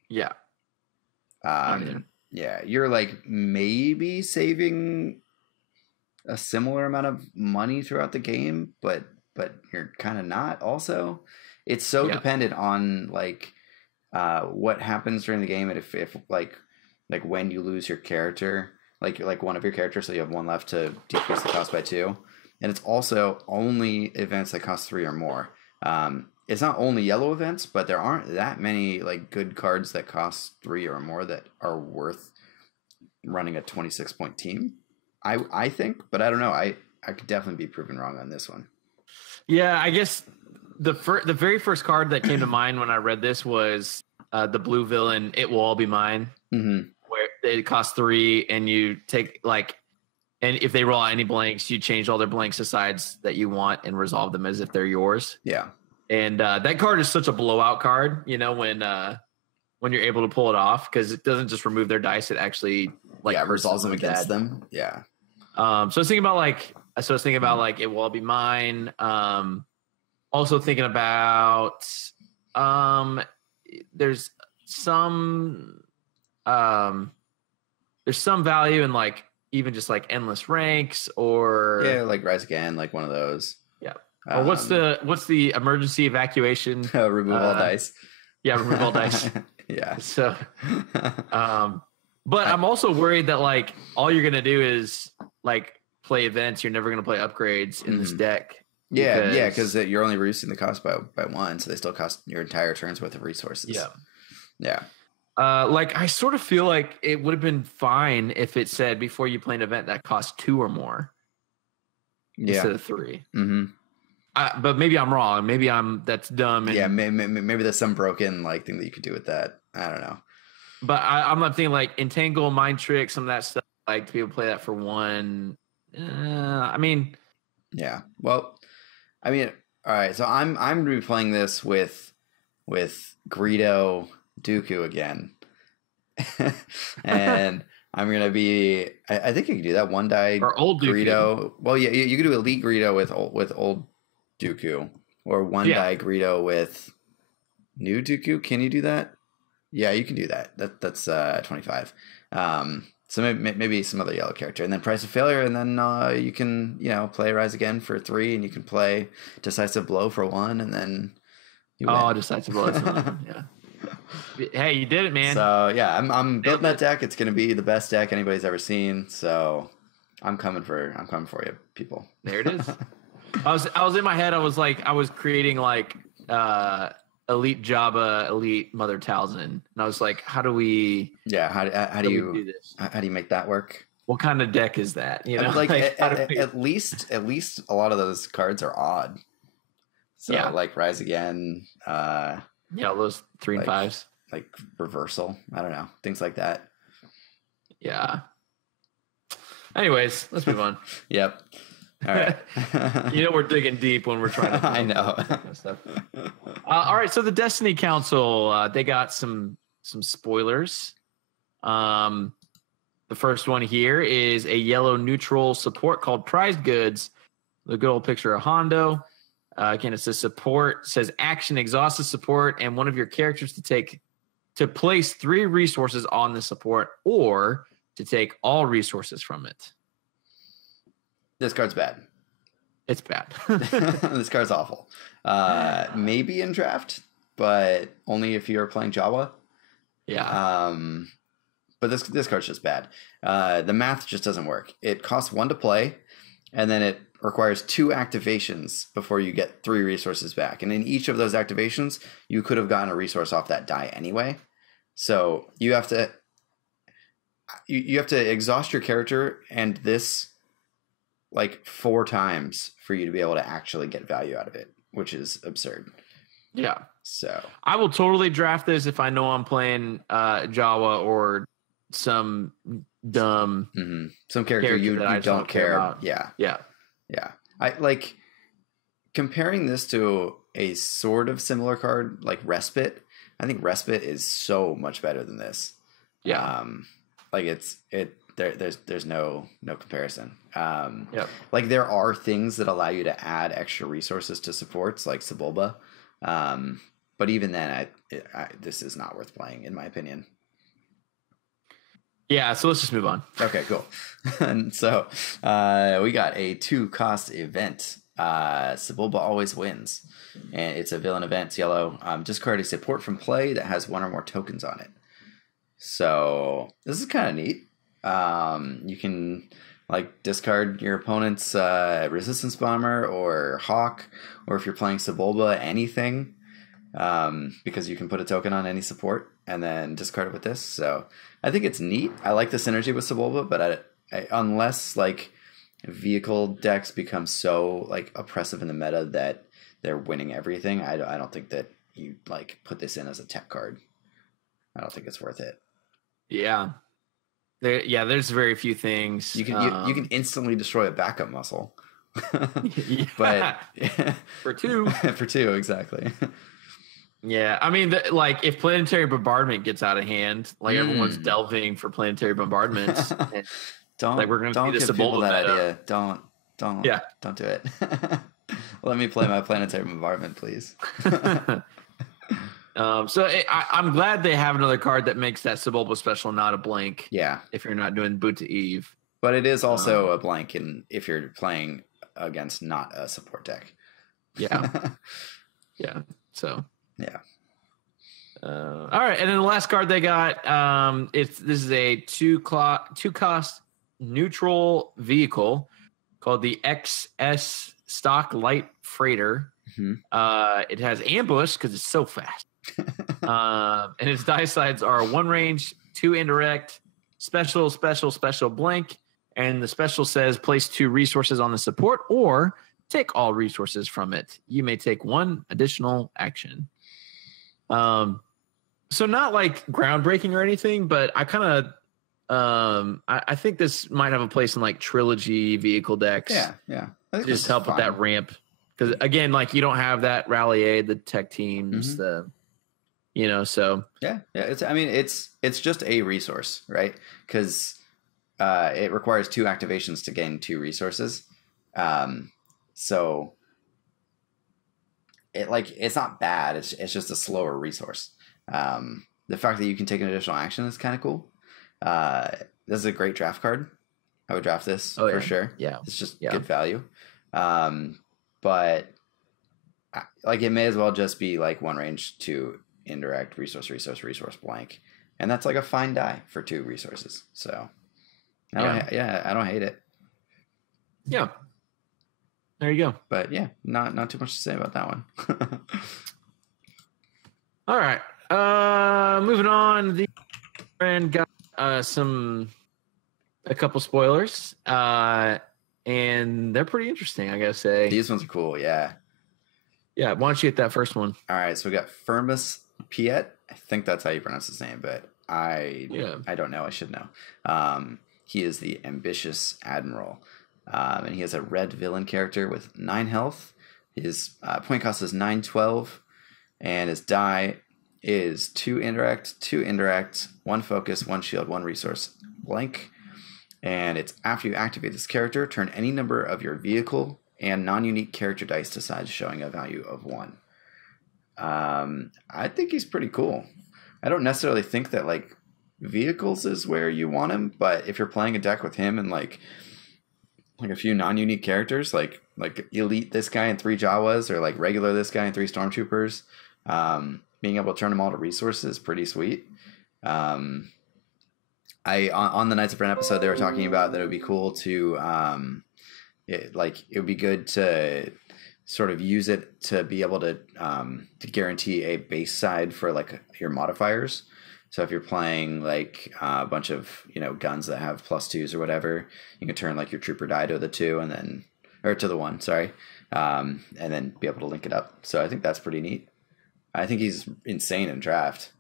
Yeah. Yeah, you're like maybe saving a similar amount of money throughout the game, but you're kind of not also. It's so dependent on like what happens during the game, and if like when you lose your character, like one of your characters, so you have 1 left to decrease the cost by 2. And it's also only events that cost 3 or more. It's not only yellow events, but there aren't that many like good cards that cost 3 or more that are worth running a 26-point team. I think, but I don't know. I could definitely be proven wrong on this one. Yeah, I guess the very first card that came to mind when I read this was the blue villain. It Will All Be Mine. Mm-hmm. Where it costs 3, and you take and if they roll out any blanks, you change all their blanks to sides that you want and resolve them as if they're yours. Yeah. And that card is such a blowout card, when you're able to pull it off, because it doesn't just remove their dice; it actually resolves them against them. Yeah. So I was thinking about It Will All Be Mine. Also thinking about there's some value in like even just like endless ranks or like Rise Again, like one of those. Yeah. Or what's the emergency evacuation? Remove all dice. Yeah, remove all dice. Yeah. So, but I'm also worried that like all you're gonna do is like play events. You're never gonna play upgrades in this deck. Yeah, because you're only reducing the cost by 1, so they still cost your entire turn's worth of resources. Yeah. Like I sort of feel like it would have been fine if it said before you play an event that costs 2 or more instead of 3. Mm-hmm. But maybe I'm wrong. Maybe that's dumb. And, maybe there's some broken like thing that you could do with that. I don't know. But I'm not thinking like Entangle, Mind Trick, some of that stuff. Like to be able to play that for 1. I mean, yeah. Well, I mean, all right. So I'm gonna be playing this with Greedo Dooku again, and I'm gonna be. I think you can do that 1 die or old Greedo. Dooku. Well, yeah, you can do Elite Greedo with old Dooku, or 1 die Greedo with new Dooku. Can you do that? Yeah, you can do that. That's 25. So maybe some other yellow character, and then Price of Failure, and then you can play Rise Again for 3, and you can play Decisive Blow for 1, and then you win. Decisive Blow. Yeah. Hey, you did it, man. So yeah, I'm building that deck. It's gonna be the best deck anybody's ever seen. So I'm coming for you, people. There it is. I was in my head. I was creating like Elite Jabba, Elite Mother Talzin, and I was like, how do we? Yeah, how do you do this? How do you make that work? What kind of deck is that? Like at least a lot of those cards are odd. So like Rise Again. Those 3 and 5s. Like Reversal. I don't know. Things like that. Yeah. Anyways, let's move on. Yep. All right. We're digging deep when we're trying to. I know. Stuff. All right. So the Destiny Council, they got some spoilers. The first one here is a yellow neutral support called Prized Goods. The good old picture of Hondo. Again, it says support, says action exhausts the support, and one of your characters to place 3 resources on the support or to take all resources from it. This card's bad. It's bad. This card's awful. Maybe in draft, but only if you're playing Jawa. Yeah. but this card's just bad. The math just doesn't work. It costs 1 to play, and then it requires 2 activations before you get 3 resources back. And in each of those activations, you could have gotten a resource off that die anyway. So you have to exhaust your character and this like 4 times for you to be able to actually get value out of it, which is absurd. Yeah. So I will totally draft this if I know I'm playing Jawa or some dumb some character you don't care about. Yeah. I like comparing this to a sort of similar card like Respite. I think Respite is so much better than this. Yeah. Like there's no comparison. Yep. Like there are things that allow you to add extra resources to supports like Sebulba. But even then, this is not worth playing, in my opinion. Yeah, so let's just move on. Okay, cool. And so we got a 2-cost event. Sebulba always wins. And it's a villain event. It's yellow. Discard a support from play that has 1 or more tokens on it. So this is kind of neat. You can like discard your opponent's resistance bomber or hawk, or if you're playing Sebulba, anything, because you can put a token on any support and then discard it with this. So I think it's neat. I like the synergy with Sebulba, but unless like vehicle decks become so like oppressive in the meta that they're winning everything, I don't think that you like put this in as a tech card. I don't think it's worth it. Yeah. There's very few things. You can instantly destroy a backup muscle. Yeah. But for 2. For 2, exactly. Yeah, I mean, like if planetary bombardment gets out of hand, like everyone's delving for planetary bombardments. Don't like we're going to see this give people that idea. Don't do it. Let me play my planetary bombardment, please. So I'm glad they have another card that makes that Sebulba special not a blank. Yeah. If you're not doing Boot to Eve. But it is also a blank if you're playing against not a support deck. Yeah. Yeah. So. Yeah. All right, and then the last card they got, this is a 2-cost neutral vehicle called the XS Stock Light Freighter. It has ambush because it's so fast. And its die sides are 1 range, 2 indirect, special blank, and the special says place 2 resources on the support or take all resources from it. You may take 1 additional action. So not like groundbreaking or anything, but I kind of I think this might have a place in like trilogy vehicle decks. Yeah. Just help with that ramp. Because again, like you don't have that rally aid, the tech teams, so yeah. It's just a resource, right? Because it requires 2 activations to gain 2 resources. So it's not bad. It's just a slower resource. The fact that you can take an additional action is kind of cool. This is a great draft card. I would draft this for sure. Yeah, it's just good value. But like it may as well just be like 1 range, 2 indirect, resource blank, and that's like a fine die for 2 resources. So I don't hate it. Yeah, there you go. But yeah, not too much to say about that one. All right, moving on. The friend got a couple spoilers. And they're pretty interesting, I gotta say. These ones are cool, yeah. Yeah, why don't you hit that first one? All right, so we got Firmus Piett. I think that's how you pronounce his name, but I don't know. I should know. He is the ambitious admiral, and he has a red villain character with 9 health. His point cost is 912, and his die is 2 indirect, 1 focus, 1 shield, 1 resource, blank. And it's after you activate this character, turn any number of your vehicle and non-unique character dice to sides showing a value of 1. I think he's pretty cool. I don't necessarily think that like vehicles is where you want him, but if you're playing a deck with him and like a few non-unique characters, like elite this guy and 3 Jawas, or like regular this guy and 3 stormtroopers, being able to turn them all to resources is pretty sweet. on the Knights of Ren episode, they were talking about that it would be cool to it would be good to sort of use it to be able to guarantee a base side for like your modifiers. So if you're playing like a bunch of guns that have +2s or whatever, you can turn like your trooper die to the 2 and then to the 1, sorry, and then be able to link it up. So I think that's pretty neat. I think he's insane in draft.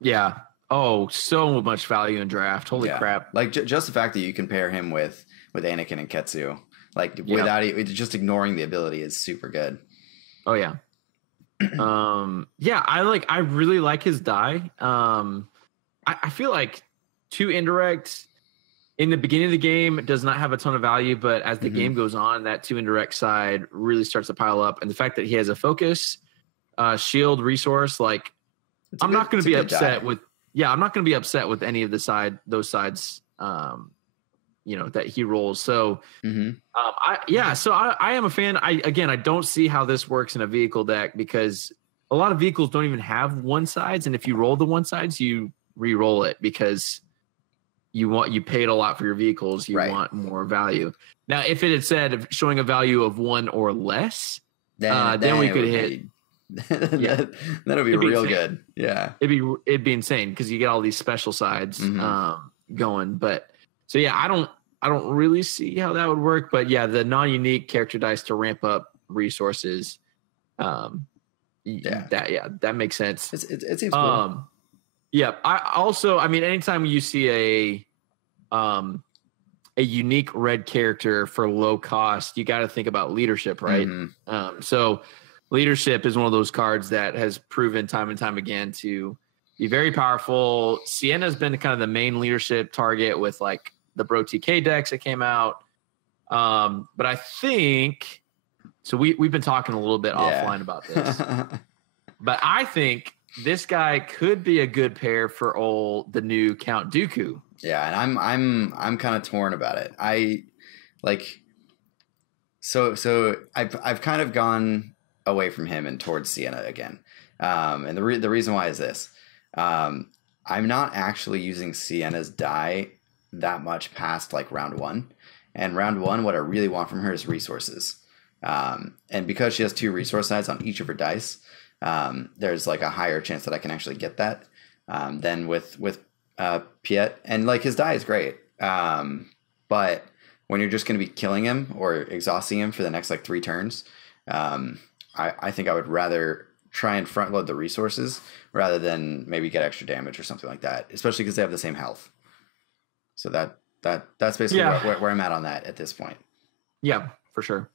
Yeah. Oh, so much value in draft. Holy crap! Like just the fact that you can pair him with Anakin and Ketsu, like without just ignoring the ability, is super good. Oh yeah. I really like his die. I feel like 2 indirect in the beginning of the game does not have a ton of value, but as the game goes on, that 2 indirect side really starts to pile up. And the fact that he has a focus, shield resource, like I'm not going to be upset with. Yeah, I'm not going to be upset with any of those sides. That he rolls. So, I am a fan. I don't see how this works in a vehicle deck because a lot of vehicles don't even have 1 sides, and if you roll the 1 sides, you re-roll it because you paid a lot for your vehicles. You want more value. Now, if it had said showing a value of 1 or less, then we could hit. That'd be real good. Yeah, it'd be insane because you get all these special sides going. But so yeah, I don't really see how that would work. But yeah, the non-unique character dice to ramp up resources. That makes sense. It seems cool. Yeah, I mean, anytime you see a unique red character for low cost, you got to think about leadership, right? So leadership is one of those cards that has proven time and time again to be very powerful. Sienna's been kind of the main leadership target with like the Bro TK decks that came out. But I think so. We've been talking a little bit offline about this, but I think this guy could be a good pair for the new Count Dooku. Yeah, and I'm kind of torn about it. So I've kind of gone away from him and towards Sienna again. And the reason why is this. I'm not actually using Sienna's die that much past like round 1. And round 1, what I really want from her is resources. And because she has 2 resource sides on each of her dice, there's like a higher chance that I can actually get that than with Piett. And like his die is great. But when you're just going to be killing him or exhausting him for the next like 3 turns, I think I would rather try and front load the resources rather than maybe get extra damage or something like that, especially because they have the same health. So that's basically where I'm at this point. Yeah, for sure.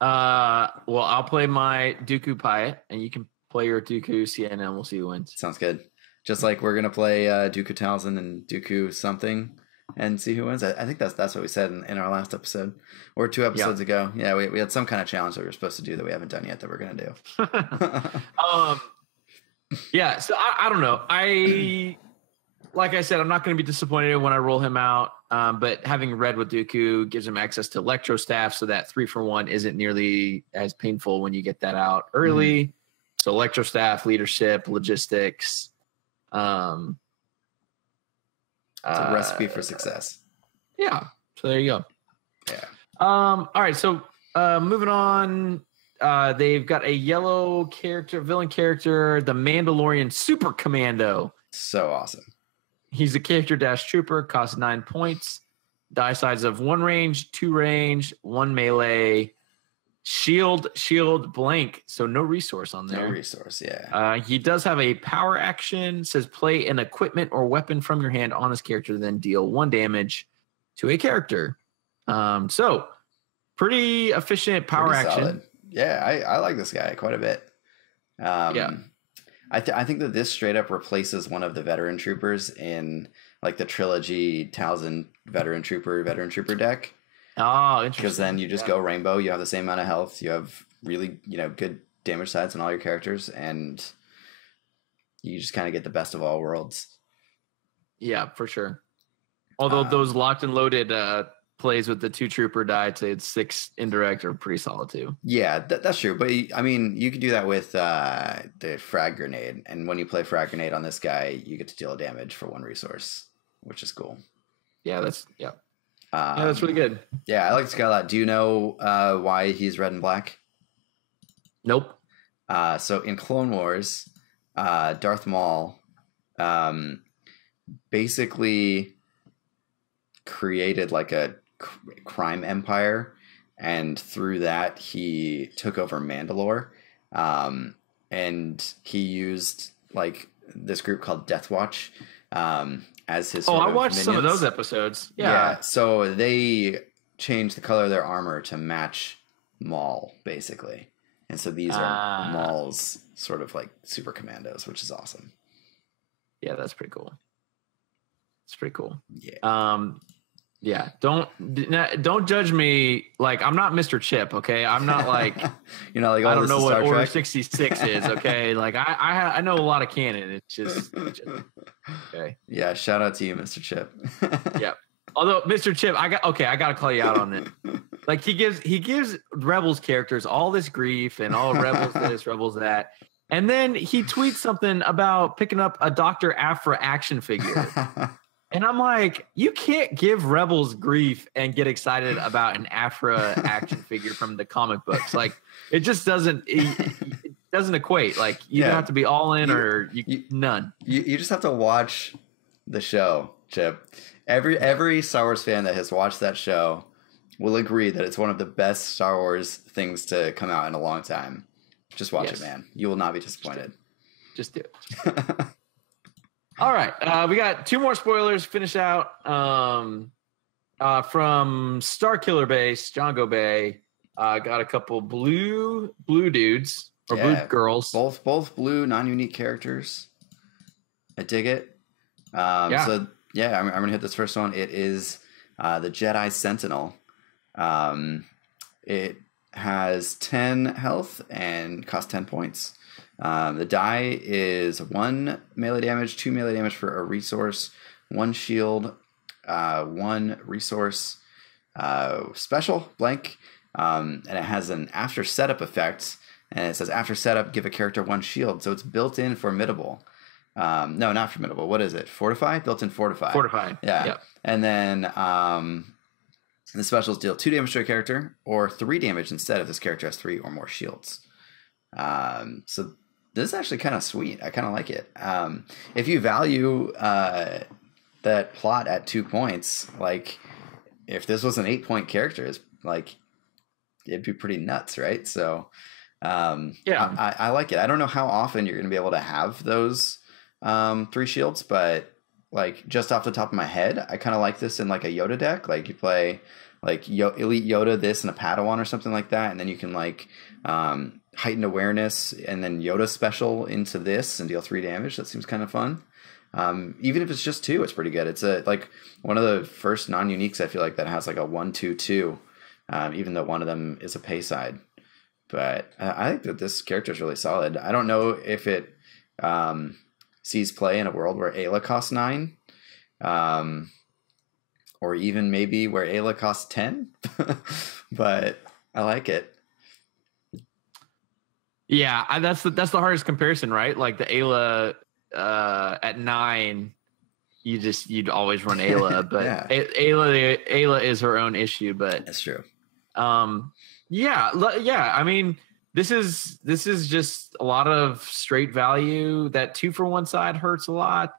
Well, I'll play my Dooku Piett, and you can play your Dooku Sienna, and we'll see who wins. Sounds good. Just like we're gonna play Dooku Talzin and Dooku something, and see who wins. I think that's what we said in our last episode or 2 episodes ago. Yeah, we had some kind of challenge that we were supposed to do that we haven't done yet that we're gonna do. So I don't know. Like I said, I'm not going to be disappointed when I roll him out. But having red with Dooku gives him access to Electro Staff, so that 3-for-1 isn't nearly as painful when you get that out early. So Electro Staff, leadership, logistics. It's a recipe for success. Yeah. So there you go. Yeah. All right. So moving on. They've got a yellow villain character, the Mandalorian Super Commando. So awesome. He's a character dash trooper, costs 9 points, die size of 1 range, 2 range, 1 melee, shield, blank. So no resource on there. No resource, yeah. He does have a power action, says play an equipment or weapon from your hand on his character, then deal 1 damage to a character. So pretty efficient power action. Solid. Yeah, I like this guy quite a bit. I think that this straight up replaces one of the veteran troopers in like the trilogy Talzin veteran trooper deck. Oh, interesting. Because then you just go rainbow. You have the same amount of health. You have really good damage sides on all your characters, and you just kind of get the best of all worlds. Yeah, for sure. Although those locked and loaded plays with the 2 trooper die to its 6 indirect are pretty solid too. Yeah, that's true. But I mean, you can do that with the frag grenade, and when you play frag grenade on this guy, you get to deal damage for 1 resource, which is cool. Yeah, that's really good. Yeah, I like this guy a lot. Do you know why he's red and black? Nope. So in Clone Wars, Darth Maul basically created like a crime empire, and through that he took over Mandalore, and he used like this group called Death Watch as his I watched minions. some of those episodes. Yeah. So they changed the color of their armor to match Maul basically, and so these are Maul's sort of like super commandos, which is awesome. Yeah, that's pretty cool. It's pretty cool. Yeah. Yeah, don't judge me. Like, I'm not Mr. Chip, okay? I'm not like you're not like, I don't know what Star Order Trek? 66 is, okay? Like I know a lot of canon. It's just okay. Yeah, shout out to you, Mr. Chip. Yeah. Although Mr. Chip, I gotta call you out on it. Like he gives Rebels characters all this grief and all Rebels this, Rebels that. And then he tweets something about picking up a Dr. Aphra action figure. And I'm like, you can't give Rebels grief and get excited about an Aphra action figure from the comic books. Like, it just doesn't equate. Like, you have to be all in or none. You just have to watch the show, Chip. Every Star Wars fan that has watched that show will agree that it's one of the best Star Wars things to come out in a long time. Just watch it, man. You will not be disappointed. Just do it. All right, we got 2 more spoilers. Finish out from Starkiller Base, Django Bay. Got a couple blue dudes or blue girls. Both blue, non-unique characters. I dig it. So yeah, I'm gonna hit this first one. It is the Jedi Sentinel. It has 10 health and costs 10 points. The die is 1 melee damage, 2 melee damage for a resource, 1 shield, 1 resource, special, blank, and it has an after setup effect, and it says after setup, give a character 1 shield, so it's built in formidable. No, not formidable. What is it? Fortify? Built in fortify. Fortify. Yeah. Yep. And then the specials deal 2 damage to a character or 3 damage instead if this character has 3 or more shields. So this is actually kind of sweet. I kind of like it. If you value that plot at 2 points, like if this was an 8-point character, it's like it'd be pretty nuts, right? So I like it. I don't know how often you're going to be able to have those 3 shields, but like just off the top of my head, I kind of like this in like a Yoda deck. Like you play like Elite Yoda this and a Padawan or something like that, and then you can like heightened awareness and then Yoda special into this and deal 3 damage. That seems kind of fun. Even if it's just 2, it's pretty good. It's like one of the first non-uniques I feel like that has like a 1/2/2, even though one of them is a pay side. But I think that this character is really solid. I don't know if it sees play in a world where Ayla costs 9, or even maybe where Ayla costs 10. But I like it. Yeah, that's the hardest comparison, right? Like the Ayla at 9, you'd always run Ayla, but yeah. Ayla is her own issue. But that's true. Yeah. I mean, this is just a lot of straight value. That 2 for 1 side hurts a lot.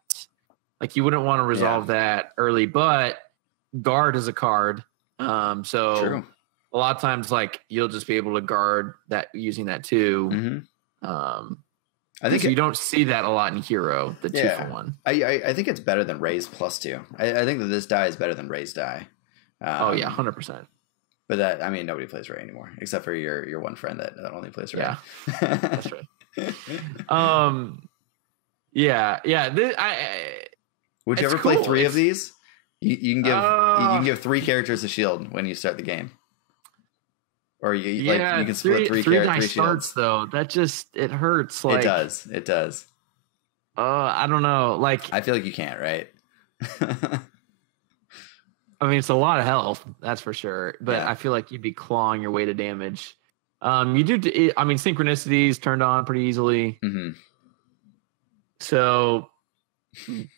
Like you wouldn't want to resolve that early, but guard is a card. So true. A lot of times, like you'll just be able to guard that using that too. Mm-hmm. I think you don't see that a lot in Hero. The 2 for 1. I think it's better than Raise +2. I think that this die is better than Raise die. 100%. But that, I mean, nobody plays Ray anymore except for your one friend that only plays Ray. Yeah, that's right. Would you ever play 3 of these? You can give 3 characters a shield when you start the game. Or you can split 3 die starts though. That just it hurts. Like it does. I don't know. Like I feel like you can't, right? I mean, it's a lot of health, that's for sure. But Yeah. I feel like you'd be clawing your way to damage. You do. I mean, synchronicities turned on pretty easily. Mm-hmm. So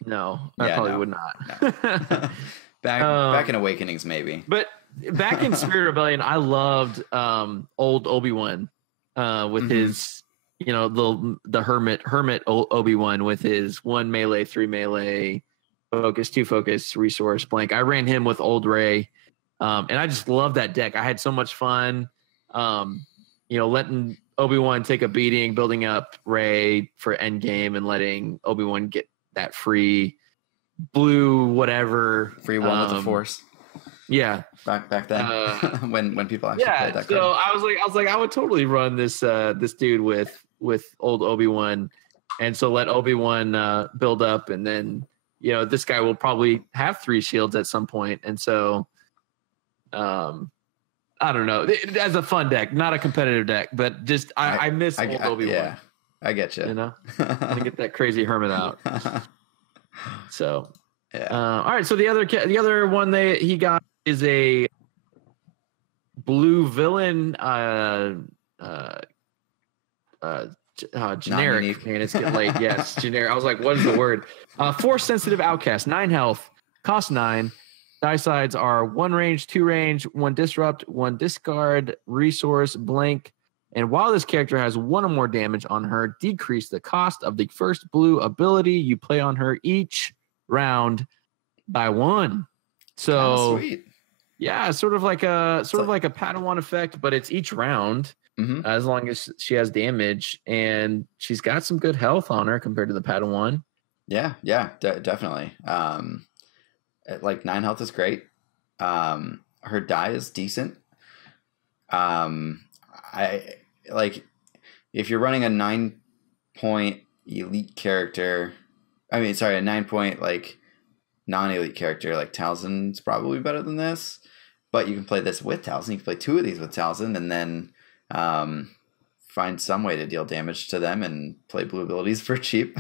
no, I Yeah, probably no, would not. no. back in Awakenings, maybe. But back in Spirit Rebellion, I loved old Obi-Wan with his, the hermit Obi-Wan with his 1 melee, 3 melee, focus, 2 focus, resource, blank. I ran him with old Rey, and I just love that deck. I had so much fun, letting Obi-Wan take a beating, building up Rey for endgame, and letting Obi-Wan get that free blue whatever. Free one with the Force. Yeah. Back then, when people actually played that so card. I was like, I would totally run this dude with old Obi-Wan, and so let Obi-Wan build up, and then this guy will probably have 3 shields at some point, and so I don't know. As a fun deck, not a competitive deck, but just I miss old Obi-Wan. Yeah, I get you. I get that crazy hermit out. So yeah. All right. So the other one he got is a blue villain. Generic. Man, it's getting late. Yes, generic. I was like, what is the word? Force sensitive outcast, 9 health, cost 9. Die sides are 1 range, 2 range, 1 disrupt, 1 discard, resource, blank. And while this character has 1 or more damage on her, decrease the cost of the first blue ability you play on her each round by 1. So sweet. Yeah, sort of like a Padawan effect, but it's each round. Mm-hmm. As long as she has damage, and she's got some good health on her compared to the Padawan. Yeah, definitely. Like 9 health is great. Her die is decent. I like if you're running a 9-point elite character. I mean, sorry, a 9-point like non-elite character. Like Talzin's probably better than this, but you can play this with Talzin. You can play 2 of these with Talzin, and then find some way to deal damage to them and play blue abilities for cheap.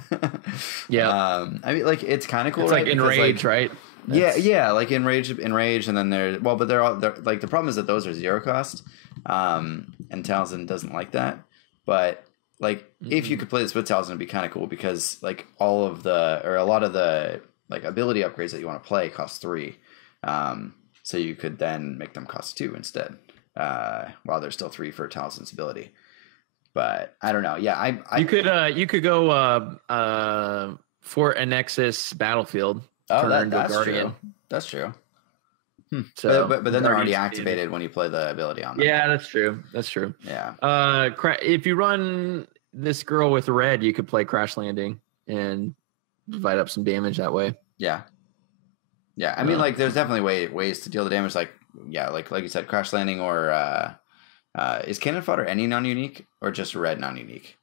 Yeah. I mean, like it's kind of cool. It's right? like Enrage, right? Yeah, like Enrage, and then but they're like the problem is that those are 0 cost, and Talzin doesn't like that. But like if you could play this with Talzin, it'd be kind of cool because like a lot of the like ability upgrades that you want to play cost 3, so you could then make them cost 2 instead, while there's still 3 for Talzin's ability. But I don't know. Yeah, you could go Fort Annexus Battlefield. Oh, that's true. That's true. So, but then they're already activated when you play the ability on them. Yeah, that's true. Yeah. If you run this girl with red, you could play Crash Landing and divide up some damage that way. Yeah. I mean, like, there's definitely ways to deal the damage. Like, yeah, like you said, Crash Landing or is Cannon Fodder any non-unique or just red non-unique?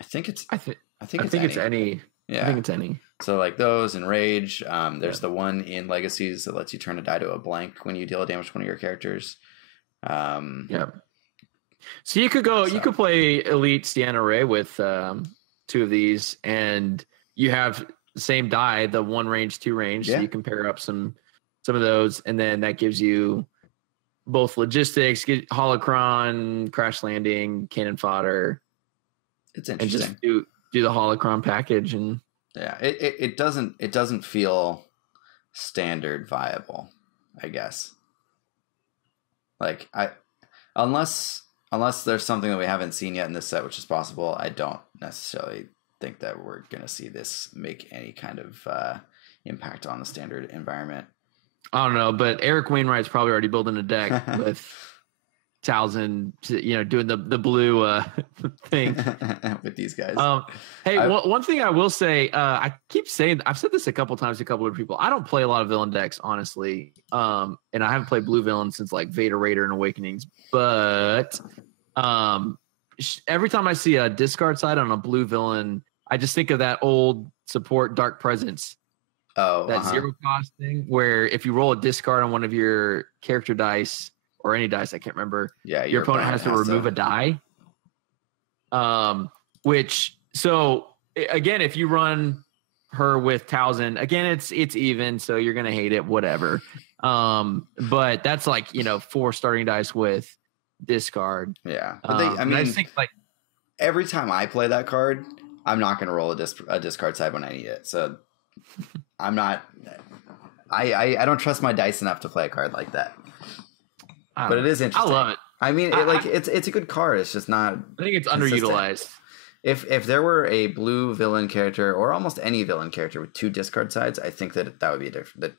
I think it's any. Yeah. I think it's any. So like those in Rage, there's the one in Legacies that lets you turn a die to a blank when you deal damage to one of your characters. Yeah. So you could play Elite Sienna Ray with 2 of these, and you have the same die, the 1 range, 2 range. Yeah. So you can pair up some of those, and then that gives you both logistics, holocron, Crash Landing, Cannon Fodder. It's interesting. And just do the holocron package, and yeah, it doesn't feel standard viable, I guess. Like unless there's something that we haven't seen yet in this set, which is possible, I don't necessarily think that we're gonna see this make any kind of impact on the standard environment. I don't know, but Eric Wainwright's probably already building a deck with Talzin, doing the blue thing with these guys. One thing I will say, I keep saying, I've said this a couple times to a couple of people. I don't play a lot of villain decks, honestly, and I haven't played blue villain since like Vader Raider and Awakenings. But every time I see a discard side on a blue villain, I just think of that old support Dark Presence. Oh, that 0 cost thing, where if you roll a discard on one of your character dice or any dice, I can't remember. Yeah, your opponent has to remove a die. Which, so again, if you run her with Towson. Again, it's even, so you're gonna hate it, whatever. But that's like, 4 starting dice with discard. Yeah, but I mean, I just think like every time I play that card, I'm not gonna roll a discard side when I need it. So I'm not. I don't trust my dice enough to play a card like that. But it is interesting. I love it. I mean, it's a good card. It's just not. I think it's underutilized. If there were a blue villain character or almost any villain character with 2 discard sides, I think that would be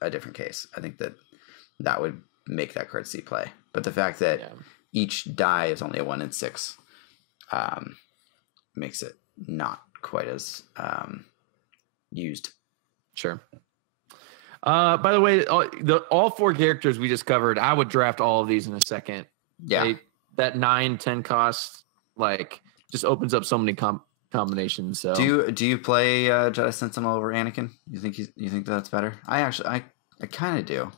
a different case. I think that would make that card see play. But the fact that each die is only a 1 in 6 makes it not quite as used. Sure. By the way, all 4 characters we just covered, I would draft all of these in a second. Yeah. That 9-10 cost, like, just opens up so many combinations. So do you play Jedi Sentinel over Anakin? You think that's better? I kind of do.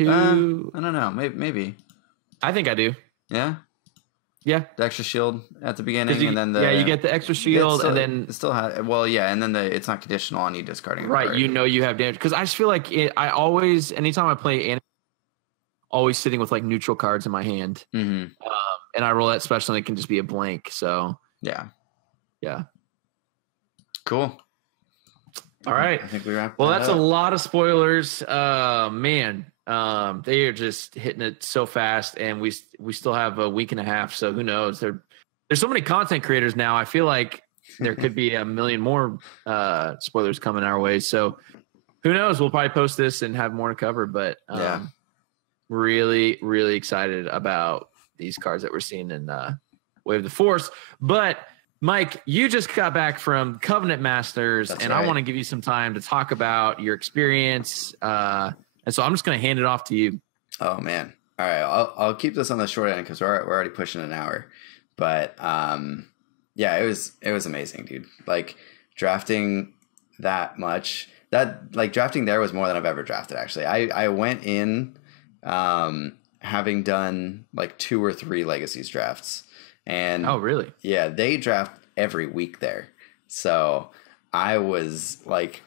I don't know. Maybe. I think I do. Yeah. Yeah. The extra shield at the beginning, and then you get the extra shield, and then and then it's not conditional on you discarding. Right. You have damage, because I just feel like I always, anytime I play Anakin, always sitting with like neutral cards in my hand. Mm-hmm. And I roll that special, and it can just be a blank. So yeah. Cool. All right. I think we wrapped. Well, that's a lot of spoilers. Man, they are just hitting it so fast, and we still have a week and a half. So who knows? There's so many content creators now. I feel like there could be a million more spoilers coming our way. So who knows? We'll probably post this and have more to cover. But really, really excited about these cards that we're seeing in Wave of the Force. But Mike, you just got back from Covenant Masters, and right. I want to give you some time to talk about your experience. And so I'm just going to hand it off to you. Oh man. All right. I'll keep this on the short end, because we're already pushing an hour, but yeah, it was amazing, dude. Like, drafting that much, drafting there was more than I've ever drafted. Actually, I went in, having done like 2 or 3 Legacies drafts, and oh really? Yeah, they draft every week there, so I was like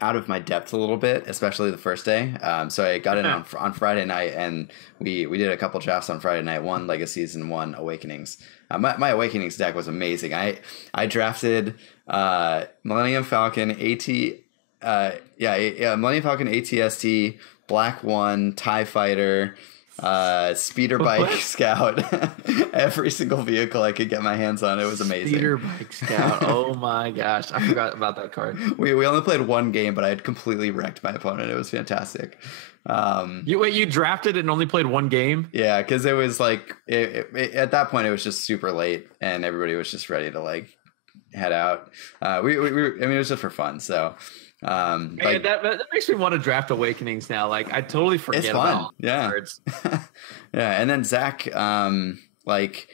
out of my depth a little bit, especially the first day. So I got in on Friday night, and we did a couple drafts on Friday night, 1 Legacies and 1 Awakenings. My Awakenings deck was amazing. I drafted Millennium Falcon Millennium Falcon ATST, Black 1, TIE Fighter, speeder bike scout, every single vehicle I could get my hands on. It was amazing. Speeder bike scout. Oh my gosh, I forgot about that card. We only played 1 game, but I had completely wrecked my opponent. It was fantastic. You drafted and only played 1 game? Yeah, because it was like at that point it was just super late, and everybody was just ready to like head out. I mean, it was just for fun. So man, that makes me want to draft Awakenings now. Like, I totally forget about cards. Yeah, and then Zach, like,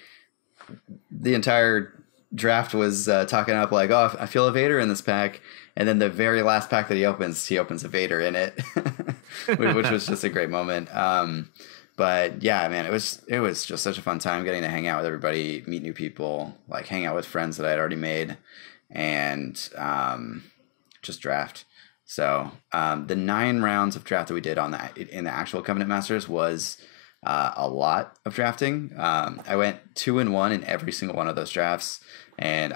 the entire draft was talking up like, oh, I feel a Vader in this pack, and then the very last pack that he opens a Vader in it, which was just a great moment. But yeah, man, it was just such a fun time getting to hang out with everybody, meet new people, like hang out with friends that I'd already made, and just draft. So the 9 rounds of draft that we did in the actual Covenant Masters was a lot of drafting. I went 2-1 in every single one of those drafts, and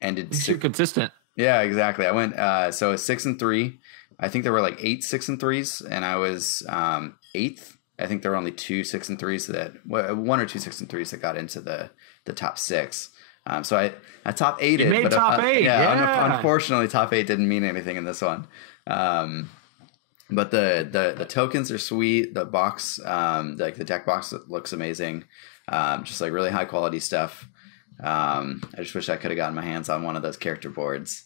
ended. You're consistent. Yeah, exactly. I went 6-3. I think there were like 8 6-3s, and I was 8th. I think there were only 2 6-3s 1 or 2 6-3s that got into the top 6. So I top 8'd. You made top 8. Yeah. Unfortunately, top 8 didn't mean anything in this one. But the tokens are sweet. The box, like the deck box, looks amazing. Just like really high quality stuff. I just wish I could have gotten my hands on one of those character boards.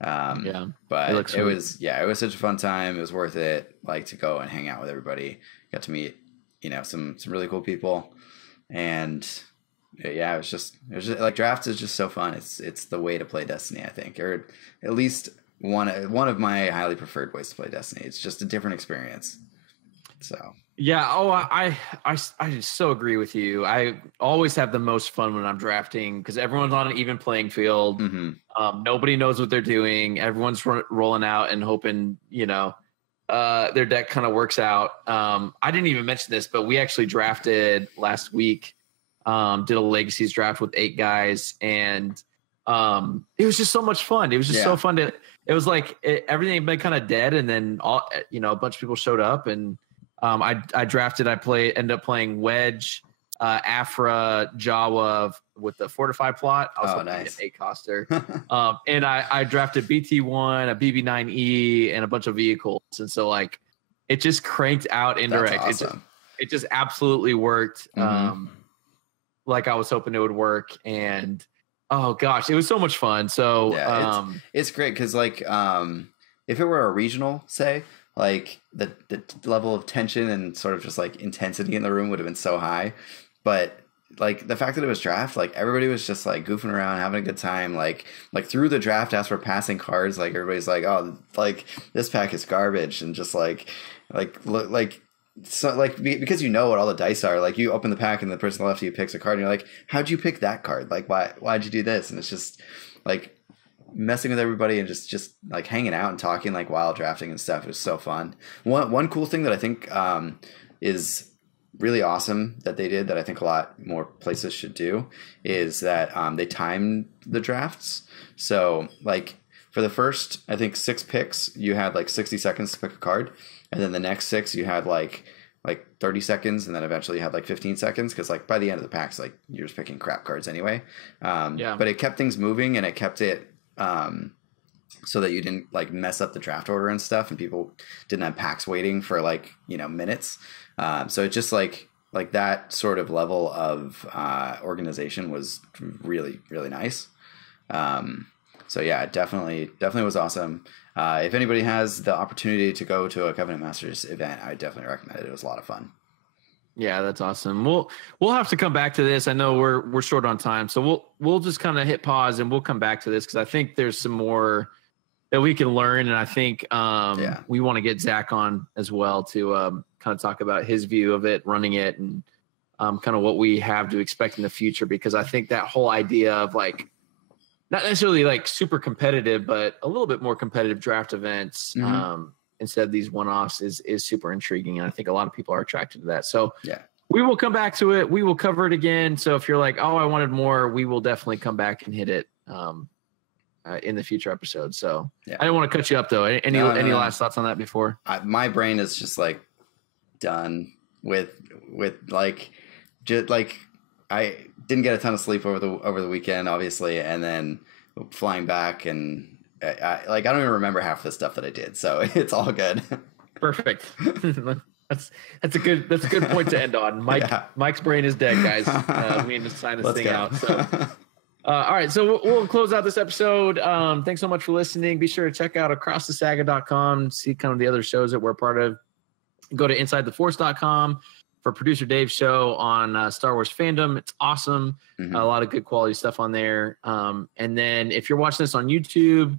But it was such a fun time. It was worth it. Like, to go and hang out with everybody. Got to meet, some really cool people, and yeah, it was just like, drafts is just so fun. It's the way to play Destiny, I think, or at least one of my highly preferred ways to play Destiny. It's just a different experience. So Yeah. Oh, I just so agree with you. I always have the most fun when I'm drafting because everyone's on an even playing field. Mm-hmm. Nobody knows what they're doing. Everyone's rolling out and hoping, their deck kind of works out. I didn't even mention this, but we actually drafted last week. Did a legacies draft with 8 guys, and it was just so much fun. It was just so fun it was like everything had been kind of dead, and then a bunch of people showed up, and I ended up playing Wedge, Afra, Jawa with the fortified plot. I was hoping to get 8 coster. And I drafted BT1, a BB9E, and a bunch of vehicles. And so like it just cranked out indirect. That's awesome. It just absolutely worked. Mm-hmm. Like I was hoping it would work. And oh gosh, it was so much fun. So yeah, it's great because like if it were a regional, say, like the level of tension and sort of just like intensity in the room would have been so high. But like the fact that it was draft, like everybody was just like goofing around, having a good time. Like through the draft, as we're passing cards, like everybody's like, oh, like this pack is garbage, and just so like because you know what all the dice are. Like you open the pack and the person left you picks a card, and you're like, how'd you pick that card? Like why'd you do this? And it's just like messing with everybody and just like hanging out and talking like while drafting and stuff. It was so fun. One cool thing that I think is really awesome that they did that I think a lot more places should do is that they timed the drafts. So like for the first, I think 6 picks, you had like 60 seconds to pick a card. And then the next 6 you had like 30 seconds, and then eventually you had like 15 seconds. Cause like by the end of the packs, like you're just picking crap cards anyway. But it kept things moving, and it kept it, so that you didn't like mess up the draft order and stuff, and people didn't have packs waiting for like, minutes. So it just like that sort of level of organization was really, really nice. So yeah, it definitely was awesome. If anybody has the opportunity to go to a Covenant Masters event, I definitely recommend it. It was a lot of fun. Yeah, that's awesome. We'll have to come back to this. I know we're short on time, so we'll just kind of hit pause and we'll come back to this because I think there's some more that we can learn, and I think we want to get Zach on as well to kind of talk about his view of it, running it, and kind of what we have to expect in the future. Because I think that whole idea of like not necessarily like super competitive, but a little bit more competitive draft events. Instead of these one-offs is super intriguing. And I think a lot of people are attracted to that. So we will come back to it. We will cover it again. So if you're like, oh, I wanted more, we will definitely come back and hit it in the future episodes. So I didn't want to cut you up though. Any last thoughts on that before? My brain is just like done with like, just like I didn't get a ton of sleep over the weekend, obviously. And then flying back, and I don't even remember half the stuff that I did, so it's all good. Perfect. That's a good point to end on. Mike's brain is dead, guys. We need to sign this thing out. So. All right, so we'll close out this episode. Thanks so much for listening. Be sure to check out acrossthesaga.com, see kind of the other shows that we're part of. Go to insidetheforce.com for producer Dave's show on Star Wars fandom. It's awesome. A lot of good quality stuff on there. And then if you're watching this on YouTube,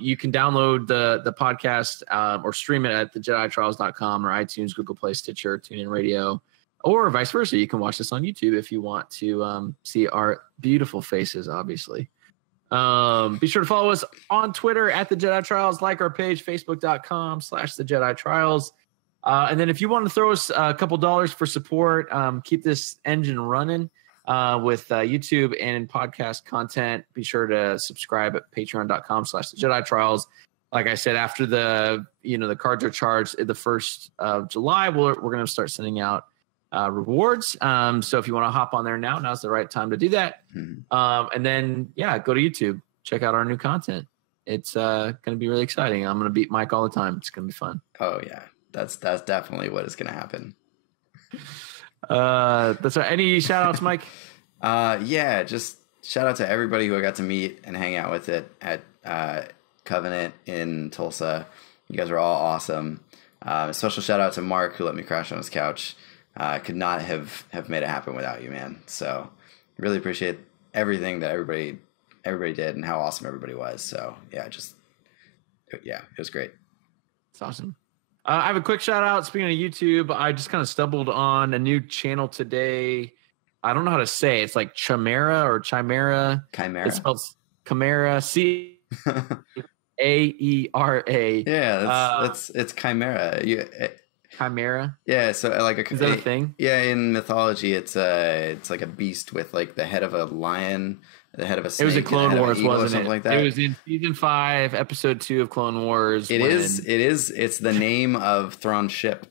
you can download the podcast or stream it at thejeditrials.com or iTunes, Google Play, Stitcher, TuneIn Radio, or vice versa. You can watch this on YouTube if you want to see our beautiful faces, obviously. Be sure to follow us on Twitter at The Jedi Trials, like our page, facebook.com/The Jedi Trials. And then if you want to throw us a couple dollars for support, keep this engine running with YouTube and podcast content, be sure to subscribe at patreon.com/The Jedi Trials. Like I said, after the cards are charged the 1st of July, we're going to start sending out rewards. So if you want to hop on there now's the right time to do that. And then, go to YouTube, check out our new content. It's going to be really exciting. I'm going to beat Mike all the time. It's going to be fun. Oh yeah. That's definitely what is going to happen. That's right. Any shout outs, Mike? Just shout out to everybody who I got to meet and hang out with it at Covenant in Tulsa. You guys are all awesome. A special shout out to Mark, who let me crash on his couch. Could not have made it happen without you, man. So really appreciate everything that everybody did and how awesome everybody was. So it was great. It's awesome. I have a quick shout out. Speaking of YouTube, I just kind of stumbled on a new channel today. I don't know how to say it. It's like Chimera or Chimera. Chimera. It spells Chimera. Caera. Yeah, it's Chimera. Chimera. Yeah, so like Is that a thing? Yeah, in mythology, it's like a beast with like the head of a lion, the head of a snake. It was in Clone Wars, wasn't it? Like that. It was in season 5, episode 2 of Clone Wars. It is. It's the name of Thrawn's ship.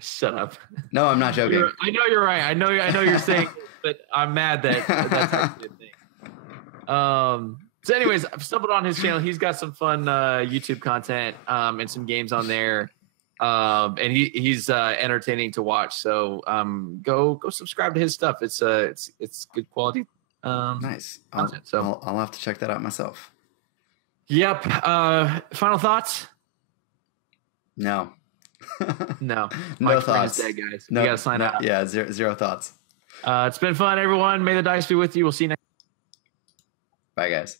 Shut up. No, I'm not joking. I know you're right. I know you're saying, but I'm mad that that's actually a thing. So, anyways, I've stumbled on his channel. He's got some fun YouTube content and some games on there. And he's entertaining to watch. So go subscribe to his stuff. It's good quality. Nice. Content. So I'll have to check that out myself. Yep. Final thoughts? No. No. No thoughts. Dead, guys. No, we gotta sign out. Yeah, zero thoughts. It's been fun, everyone. May the dice be with you. We'll see you next. Bye, guys.